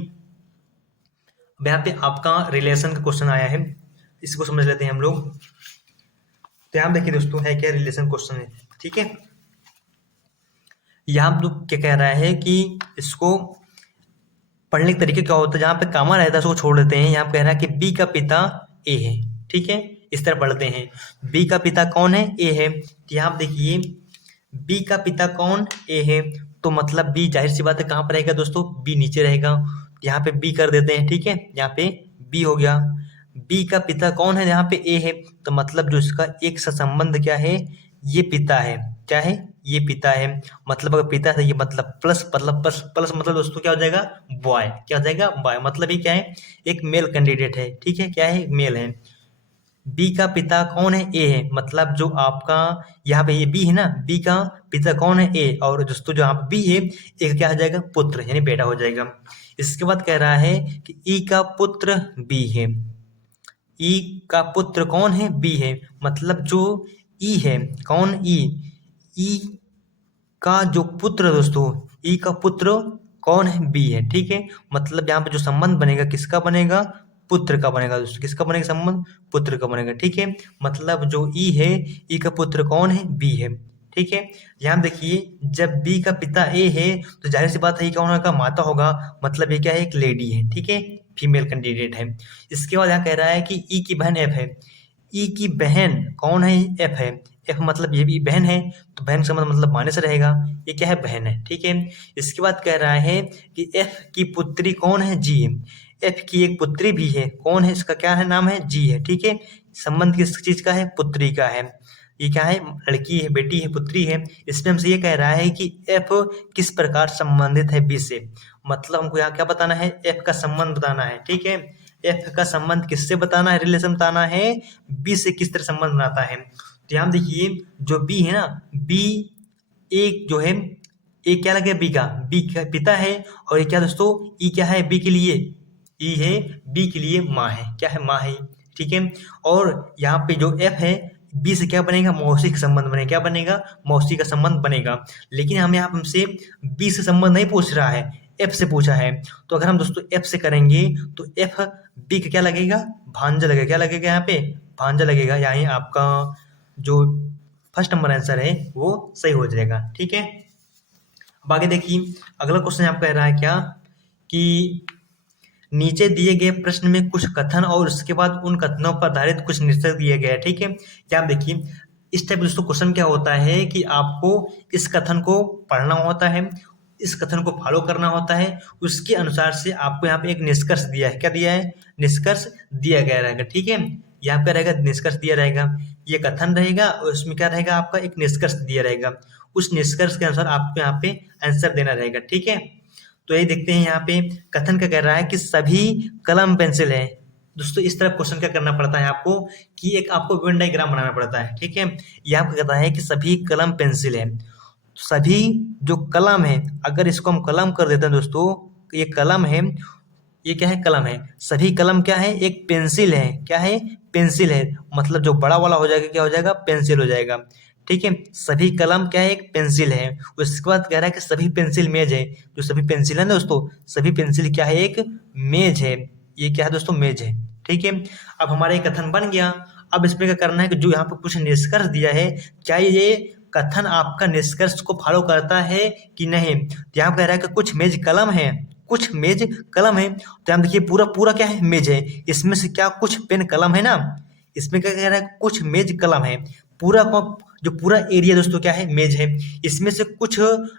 अब यहाँ पे आपका रिलेशन का क्वेश्चन आया है, इसको समझ लेते हैं हम लोग। तो यहाँ देखिए दोस्तों है क्या रिलेशन क्वेश्चन है। ठीक है, यहाँ लोग क्या कह रहा है कि इसको पढ़ने के तरीके क्या होता है, जहाँ पे कामा रहता है उसको छोड़ देते हैं। यहाँ पे कह रहा है कि बी का पिता ए है। ठीक है, इस तरह पढ़ते हैं, बी का पिता कौन है ए है। तो यहाँ देखिए बी का पिता कौन ए है, तो मतलब बी जाहिर सी बात है कहाँ पर रहेगा दोस्तों, बी नीचे रहेगा, यहाँ पे बी कर देते हैं। ठीक है, यहाँ पे बी हो गया। बी का पिता कौन है, यहाँ पे ए है, तो मतलब जो इसका एक सा संबंध क्या है, ये पिता है, क्या है ये पिता है। मतलब अगर पिता है ये मतलब प्लस, मतलब प्लस प्लस मतलब दोस्तों क्या हो जाएगा बॉय, क्या हो जाएगा बॉय, मतलब ये क्या है एक मेल कैंडिडेट है। ठीक है, क्या है मेल है। बी का पिता कौन है ए है, मतलब जो आपका यहाँ पे ये बी है ना, बी का पिता कौन है ए, और दोस्तों जो यहाँ पे बी है एक क्या हो जाएगा पुत्र यानी बेटा हो जाएगा। इसके बाद कह रहा है कि ई का पुत्र बी है। ई का पुत्र कौन है बी है, मतलब जो ई है कौन ई, ई का जो पुत्र दोस्तों, ई का पुत्र कौन है बी है। ठीक है, मतलब यहाँ पे जो संबंध बनेगा किसका बनेगा, पुत्र का बनेगा दोस्तों, किसका बनेगा संबंध, पुत्र का बनेगा। ठीक है, मतलब जो ई है, ई का पुत्र कौन है बी है। ठीक है, यहाँ देखिए जब बी का पिता ए है तो जाहिर सी बात है ये कौन होगा माता होगा, मतलब ये क्या है एक लेडी है। ठीक है, फीमेल कैंडिडेट है। इसके बाद यहाँ कह रहा है कि ई की बहन एफ है। ई की बहन कौन है एफ है, एफ मतलब ये भी बहन है, तो बहन का मतलब माने से रहेगा, ये क्या है बहन है। ठीक है, इसके बाद कह रहा है कि एफ की पुत्री कौन है जी है। एफ की एक पुत्री भी है, कौन है इसका क्या है नाम है जी है। ठीक है, संबंध किस चीज का है, पुत्री का है। ये क्या है लड़की है, बेटी है, पुत्री है। इसमें हमसे ये कह रहा है कि एफ किस प्रकार संबंधित है बी से, मतलब हमको यहाँ क्या बताना है एफ का संबंध बताना है। ठीक है, एफ का संबंध किससे बताना है, रिलेशन बताना है, बी से किस तरह संबंध बनाता है। तो यहाँ देखिए जो बी है ना, बी एक जो है ए क्या लगे बी का पिता है, और ये क्या दोस्तों ई क्या है बी के लिए, ई है बी के लिए माँ है, क्या है माँ है। ठीक है, और यहाँ पे जो एफ है बी से क्या बनेगा मौसी का संबंध बनेगा, क्या बनेगा मौसी का संबंध बनेगा। लेकिन हम यहाँ हमसे बी से संबंध नहीं पूछ रहा है, एफ से पूछा है। तो अगर हम दोस्तों एफ से करेंगे तो एफ बी का क्या लगेगा भांजा लगेगा, क्या लगेगा यहाँ पे भांजा लगेगा, यानी आपका जो फर्स्ट नंबर आंसर है वो सही हो जाएगा। ठीक है, अब आगे देखिए अगला क्वेश्चन आपका कह रहा है क्या कि नीचे दिए गए प्रश्न में कुछ कथन और उसके बाद उन कथनों पर आधारित कुछ निष्कर्ष दिए गए हैं। ठीक है, क्या आप देखिए इस टाइप दोस्तों क्वेश्चन क्या होता है कि आपको इस कथन को पढ़ना होता है, इस कथन को फॉलो करना होता है, उसके अनुसार से आपको यहाँ पे एक निष्कर्ष दिया है। क्या दिया है? निष्कर्ष दिया गया रहेगा, ठीक है। यहाँ पे रहेगा निष्कर्ष दिया रहेगा, ये कथन रहेगा और उसमें क्या रहेगा? आपका एक निष्कर्ष दिया रहेगा। उस निष्कर्ष के अनुसार आपको यहाँ पे आंसर देना रहेगा, ठीक है। तो ये देखते हैं यहाँ पे कथन क्या कह रहा है कि सभी कलम पेंसिल है। दोस्तों इस तरह क्वेश्चन क्या करना पड़ता है आपको कि एक आपको वेन डायग्राम बनाना पड़ता है, ठीक है। ये आपको कहता है कि सभी कलम पेंसिल है। सभी जो कलम है, अगर इसको हम कलम कर देते हैं दोस्तों, ये कलम है, ये क्या है? कलम है। सभी कलम क्या है? एक पेंसिल है। क्या है? पेंसिल है। मतलब जो बड़ा वाला हो जाएगा क्या हो जाएगा? पेंसिल हो जाएगा, ठीक है। सभी कलम क्या है? एक पेंसिल है। उसके बाद कह रहा है कि सभी पेंसिल मेज है। जो सभी पेंसिल है ना दोस्तों, सभी पेंसिल क्या है? एक मेज है। ये क्या है दोस्तों? मेज है, ठीक है। अब हमारा ये कथन बन गया। अब इसमें क्या करना है कि जो यहाँ पे कुछ निष्कर्ष दिया है, क्या ये कथन आपका निष्कर्ष को फॉलो करता है कि नहीं? तो यहाँ कह रहा है कि कुछ मेज कलम है, कुछ मेज कलम है। तो यहाँ देखिए पूरा पूरा क्या है? मेज है। इसमें से क्या कुछ पेन कलम है ना? इसमें क्या कह रहा है? कुछ मेज कलम है। पूरा को जो पूरा एरिया दोस्तों क्या है? मेज है। इसमें से कुछ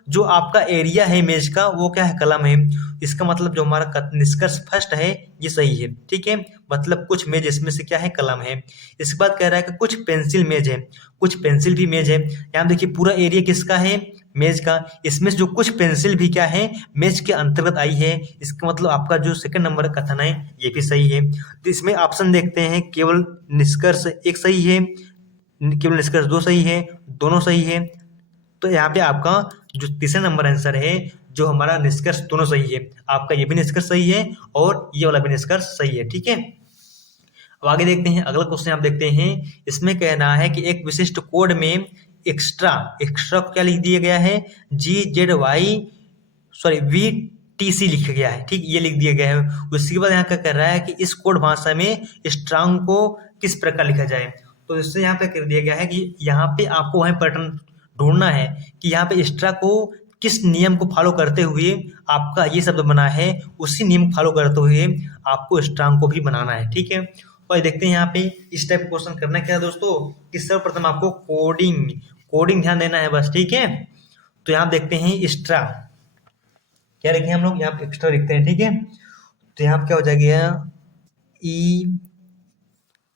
जो आपका एरिया है मेज का वो क्या है? कलम है। इसका मतलब जो हमारा निष्कर्ष फर्स्ट है ये सही है, ठीक है। मतलब कुछ मेज इसमें से क्या है? कलम है। इसके बाद कह रहा है कि कुछ पेंसिल मेज है, कुछ पेंसिल भी मेज है। यहाँ देखिए पूरा एरिया किसका है? मेज का। इसमें से जो कुछ पेंसिल भी क्या है? मेज के अंतर्गत आई है। इसका मतलब आपका जो सेकंड नंबर का कथन है ये भी सही है। तो इसमें ऑप्शन देखते हैं, केवल निष्कर्ष एक सही है, केवल निष्कर्ष दो सही है, दोनों सही है। तो यहाँ पे आपका जो तीसरा नंबर आंसर है, जो हमारा निष्कर्ष दोनों सही है, आपका ये भी निष्कर्ष सही है और ये वाला भी निष्कर्ष सही है, ठीक है। अब आगे देखते हैं, अगला क्वेश्चन आप देखते हैं। इसमें कह रहा है कि एक विशिष्ट कोड में एक्स्ट्रा एक्स्ट्रा को क्या लिख दिया गया है? VTC लिखा गया है, ठीक, ये लिख दिया गया है। उसके बाद यहाँ क्या कर रहा है कि इस कोड भाषा में स्ट्रांग को किस प्रकार लिखा जाए? तो इससे यहाँ पे कर दिया गया है कि यहाँ पे आपको वही पैटर्न ढूंढना है कि यहाँ पे एक्स्ट्रा को किस नियम को फॉलो करते हुए आपका ये शब्द बना है, उसी नियम को फॉलो करते हुए आपको स्ट्रांग को भी बनाना है, ठीक है। और देखते हैं यहाँ पे इस टाइप क्वेश्चन करना क्या है दोस्तों कि सर्वप्रथम आपको कोडिंग कोडिंग ध्यान देना है बस, ठीक है। तो यहाँ देखते हैं एक्स्ट्रा क्या लिखे हम लोग, यहाँ पे एक्स्ट्रा लिखते हैं, ठीक है। तो यहाँ पे क्या हो जाएगा? ई,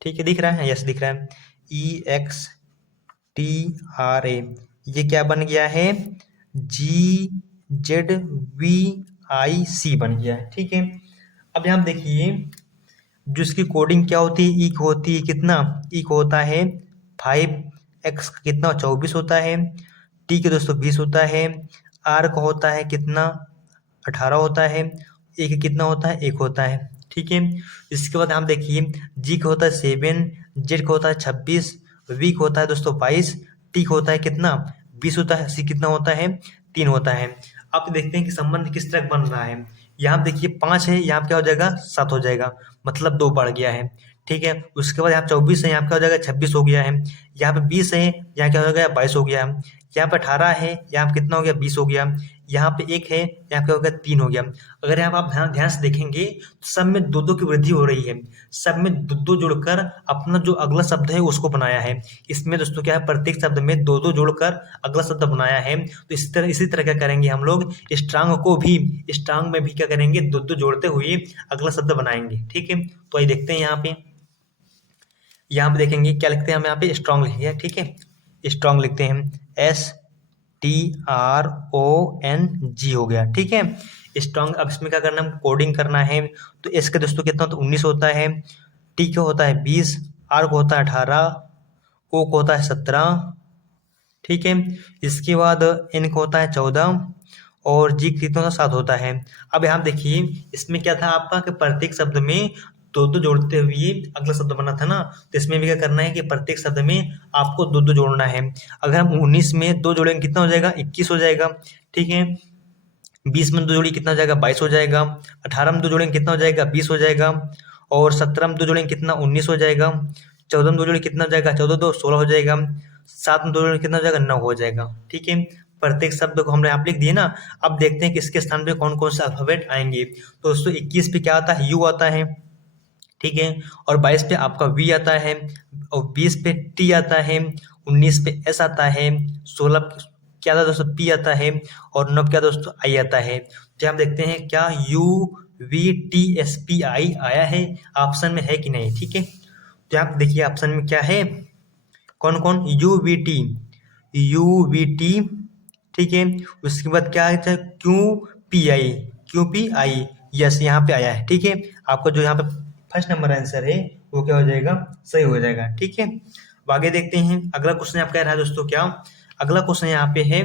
ठीक है, दिख रहा है? यस दिख रहा है। EXTRA, ये क्या बन गया है? GZVIC बन गया है, ठीक है। अब यहाँ देखिए जो इसकी कोडिंग क्या होती है, ई को होती है कितना? ई को होता है 5x कितना? 24 होता है। टी के दोस्तों 20 होता है। आर का होता है कितना? 18 होता है। ए का कितना होता है? 1 होता है, ठीक है। इसके बाद हम देखिए जी का होता है 7, जेड का होता है 26, वी का होता है दोस्तों 22, टी का होता है कितना? 20 होता है। सी कितना होता है? 3 होता है। अब देखते हैं कि संबंध किस तरह बन रहा है। यहाँ देखिए 5 है, यहाँ क्या हो जाएगा? 7 हो जाएगा, मतलब 2 बढ़ गया है, ठीक है। उसके बाद यहाँ 24 है, यहाँ क्या हो जाएगा? 26 हो गया है। यहाँ पे 20 है, यहाँ क्या हो गया? 22 हो गया। यहाँ पे 18 है, यहाँ पे कितना हो गया? 20 हो गया। यहाँ पे 1 है, यहाँ क्या हो गया? 3 हो गया। अगर यहाँ पे आप ध्यान ध्यान से देखेंगे तो सब में 2-2 की वृद्धि हो रही है। सब में 2-2 जोड़कर अपना जो अगला शब्द है उसको बनाया है। इसमें दोस्तों क्या है? प्रत्येक शब्द में 2-2 जोड़कर अगला शब्द बनाया है। तो इसी तरह क्या करेंगे हम लोग? स्ट्रांग को भी, स्ट्रांग में भी क्या करेंगे? 2-2 जोड़ते हुए अगला शब्द बनाएंगे, ठीक है। तो आइए देखते हैं यहाँ पे देखेंगे क्या लिखते हैं हम यहाँ पे? स्ट्रांग लिखिए, ठीक है। स्ट्रांग लिखते हैं STRONG हो गया, ठीक है। स्ट्रांग। अब इसमें क्या करना है? कोडिंग करना है। तो एस का दोस्तों कितना? तो 19 होता है। टी का होता है 20, आर को होता है 18, ओ को होता है 17, ठीक है। इसके बाद एन को होता है 14 और जी कितना होता है? 7 होता है। अब यहाँ देखिए इसमें क्या था आपका कि प्रत्येक शब्द में 2-2 जोड़ते हुए अगला शब्द बना था ना। तो इसमें भी क्या करना है कि प्रत्येक शब्द में आपको 2-2 जोड़ना है। अगर हम 19 में 2 जोड़ेंगे कितना हो जाएगा? 21 हो जाएगा, ठीक है। 20 में 2 जोड़ी कितना हो जाएगा? 22 हो जाएगा। 18 में 2 जोड़ेंगे कितना हो जाएगा? 20 हो जाएगा। और 17 में 2 जोड़ेंगे कितना? 19 हो जाएगा। 14 में 2 जोड़ी कितना हो जाएगा? 14 2 16 हो जाएगा। 7 में 2 जोड़ी कितना हो जाएगा? 9 हो जाएगा, ठीक है। प्रत्येक शब्द को हमने आप लिख दिए ना। अब देखते हैं कि इसके स्थान पे कौन कौन से अल्फाबेट आएंगे। तो दोस्तों 21 पे क्या आता है? यू आता है, ठीक है। और 22 पे आपका वी आता है और 20 पे टी आता है, 19 पे एस आता है, 16 क्या आता है दोस्तों, पी आता है, और नौ क्या दोस्तों, आई आता है। तो हम देखते हैं क्या you we T S P I आया है ऑप्शन में है कि नहीं, ठीक है। तो यहाँ पे देखिए ऑप्शन में क्या है, कौन कौन, you we T, you we T, ठीक है। उसके बाद क्या है, Q P I, Q P I, yes यहाँ पे आया है, ठीक है। आपका जो यहाँ पे फर्स्ट नंबर आंसर है वो क्या हो जाएगा, सही हो जाएगा, ठीक है। अब आगे देखते हैं अगला क्वेश्चन आप कह रहा है दोस्तों, क्या अगला क्वेश्चन यहाँ पे है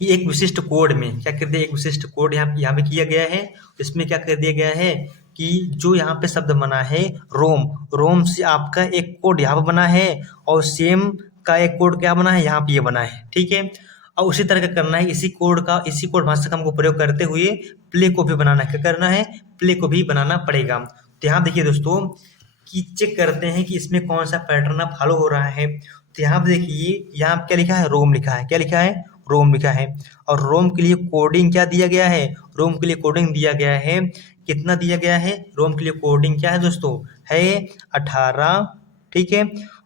कि एक विशिष्ट कोड में क्या कर दिया, एक विशिष्ट कोड यहाँ पे किया गया है। इसमें क्या कर दिया गया है कि जो यहाँ पे शब्द बना है रोम, रोम से आपका एक कोड यहाँ पे बना है, और सेम का एक कोड क्या बना है, यहाँ पे ये बना है, ठीक है। और उसी तरह का करना है, इसी कोड भाषा का हमको प्रयोग करते हुए प्ले को भी बनाना है, क्या करना है, प्ले को भी बनाना पड़ेगा। तो यहाँ देखिए दोस्तों कि चेक करते हैं कि इसमें कौन सा पैटर्न आप फॉलो हो रहा है। तो यहाँ पे देखिए, यहाँ पे क्या लिखा है, रोम लिखा है, क्या लिखा है, रोम लिखा है। और रोम के लिए कोडिंग क्या दिया गया है, रोम के लिए कोडिंग दिया गया है, कितना दिया गया है, रोम के लिए कोडिंग क्या है दोस्तों, है 18, ठीक है,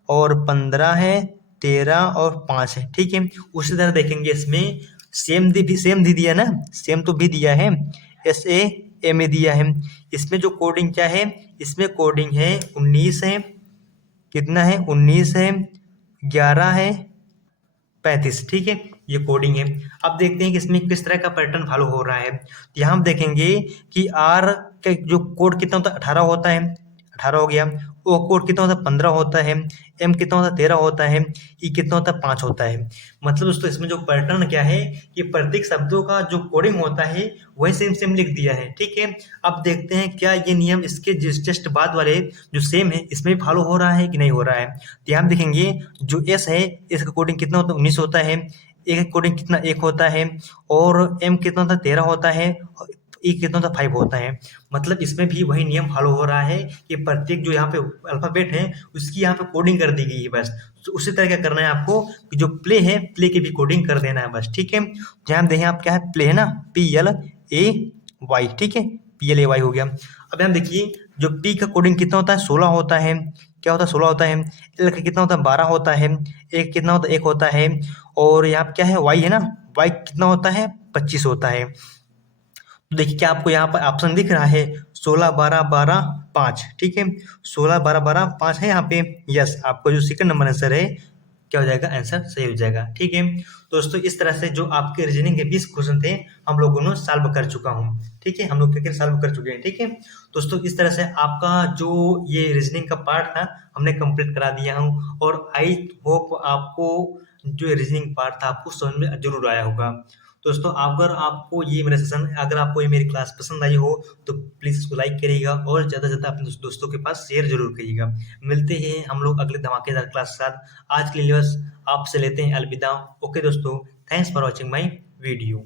और 15 है, 13 और 5 है, ठीक है। उसी तरह देखेंगे इसमें सेम भी दिया ना, सेम तो भी दिया है, एस ए एम ए दिया है। इसमें जो कोडिंग क्या है, इसमें कोडिंग है 19 है, कितना है, 19 है, 11 है, 35, ठीक है, ये कोडिंग है। अब देखते हैं कि इसमें किस तरह का पैटर्न फॉलो हो रहा है। तो यहाँ हम देखेंगे कि आर का जो कोड कितना होता है, 18 होता है, 18 हो गया। ओ कोड कितना होता है, 15 होता है। एम कितना होता है, 13 होता है। ई कितना होता है, 5 होता है। मतलब दोस्तों इसमें जो पैटर्न क्या है कि प्रत्येक शब्दों का जो कोडिंग होता है वही सेम सेम लिख दिया है, ठीक है। अब देखते हैं क्या ये नियम इसके जस्ट बाद वाले जो सेम है इसमें भी फॉलो हो रहा है कि नहीं हो रहा है। तो यहाँ देखेंगे जो एस है इसका कोडिंग कितना होता है, 19 होता है। ए का कोडिंग कितना, 1 होता है। और एम कितना होता है, 13 होता है। ई कितना होता है, 5 होता है। मतलब इसमें भी वही नियम फॉलो हो रहा है कि प्रत्येक जो यहाँ पे अल्फाबेट है उसकी यहाँ पे कोडिंग कर दी गई है बस। तो उसी तरह क्या करना है आपको कि जो प्ले है प्ले की भी कोडिंग कर देना है बस, ठीक है। ध्यान दें आप क्या है, प्ले है ना, पी एल ए वाई, ठीक है, पी एल ए वाई हो गया। अब यहाँ देखिए जो पी का कोडिंग कितना होता है, 16 होता है, क्या होता है, 16 होता है। एल का कितना होता है, 12 होता है। ए कितना होता है, 1 होता है। और यहाँ पे क्या है, वाई है ना, वाई कितना होता है, 25 होता है। तो देखिए क्या आपको यहाँ पर ऑप्शन दिख रहा है, 16 12 12 5, ठीक है, 16 12 12 5 है यहाँ पे, यस आपको जो सेकंड नंबर आंसर है क्या हो जाएगा, आंसर सही हो जाएगा, ठीक है। तो दोस्तों इस तरह से जो आपके रीजनिंग के 20 क्वेश्चन थे हम लोगों ने सॉल्व कर चुका हूँ, ठीक है, हम लोग क्या सॉल्व कर चुके हैं, ठीक है। दोस्तों इस तरह से आपका जो ये रीजनिंग का पार्ट था हमने कंप्लीट करा दिया हूँ, और आई होप आपको जो रीजनिंग पार्ट था आपको समझ में जरूर आया होगा। दोस्तों अगर आपको ये मेरा सेशन, अगर आपको ये मेरी क्लास पसंद आई हो तो प्लीज़ इसको लाइक करिएगा और ज़्यादा से ज़्यादा अपने दोस्तों के पास शेयर जरूर करिएगा। मिलते हैं हम लोग अगले धमाकेदार क्लास के साथ। आज के लिए बस आपसे लेते हैं अलविदा। ओके दोस्तों, thanks for watching my video.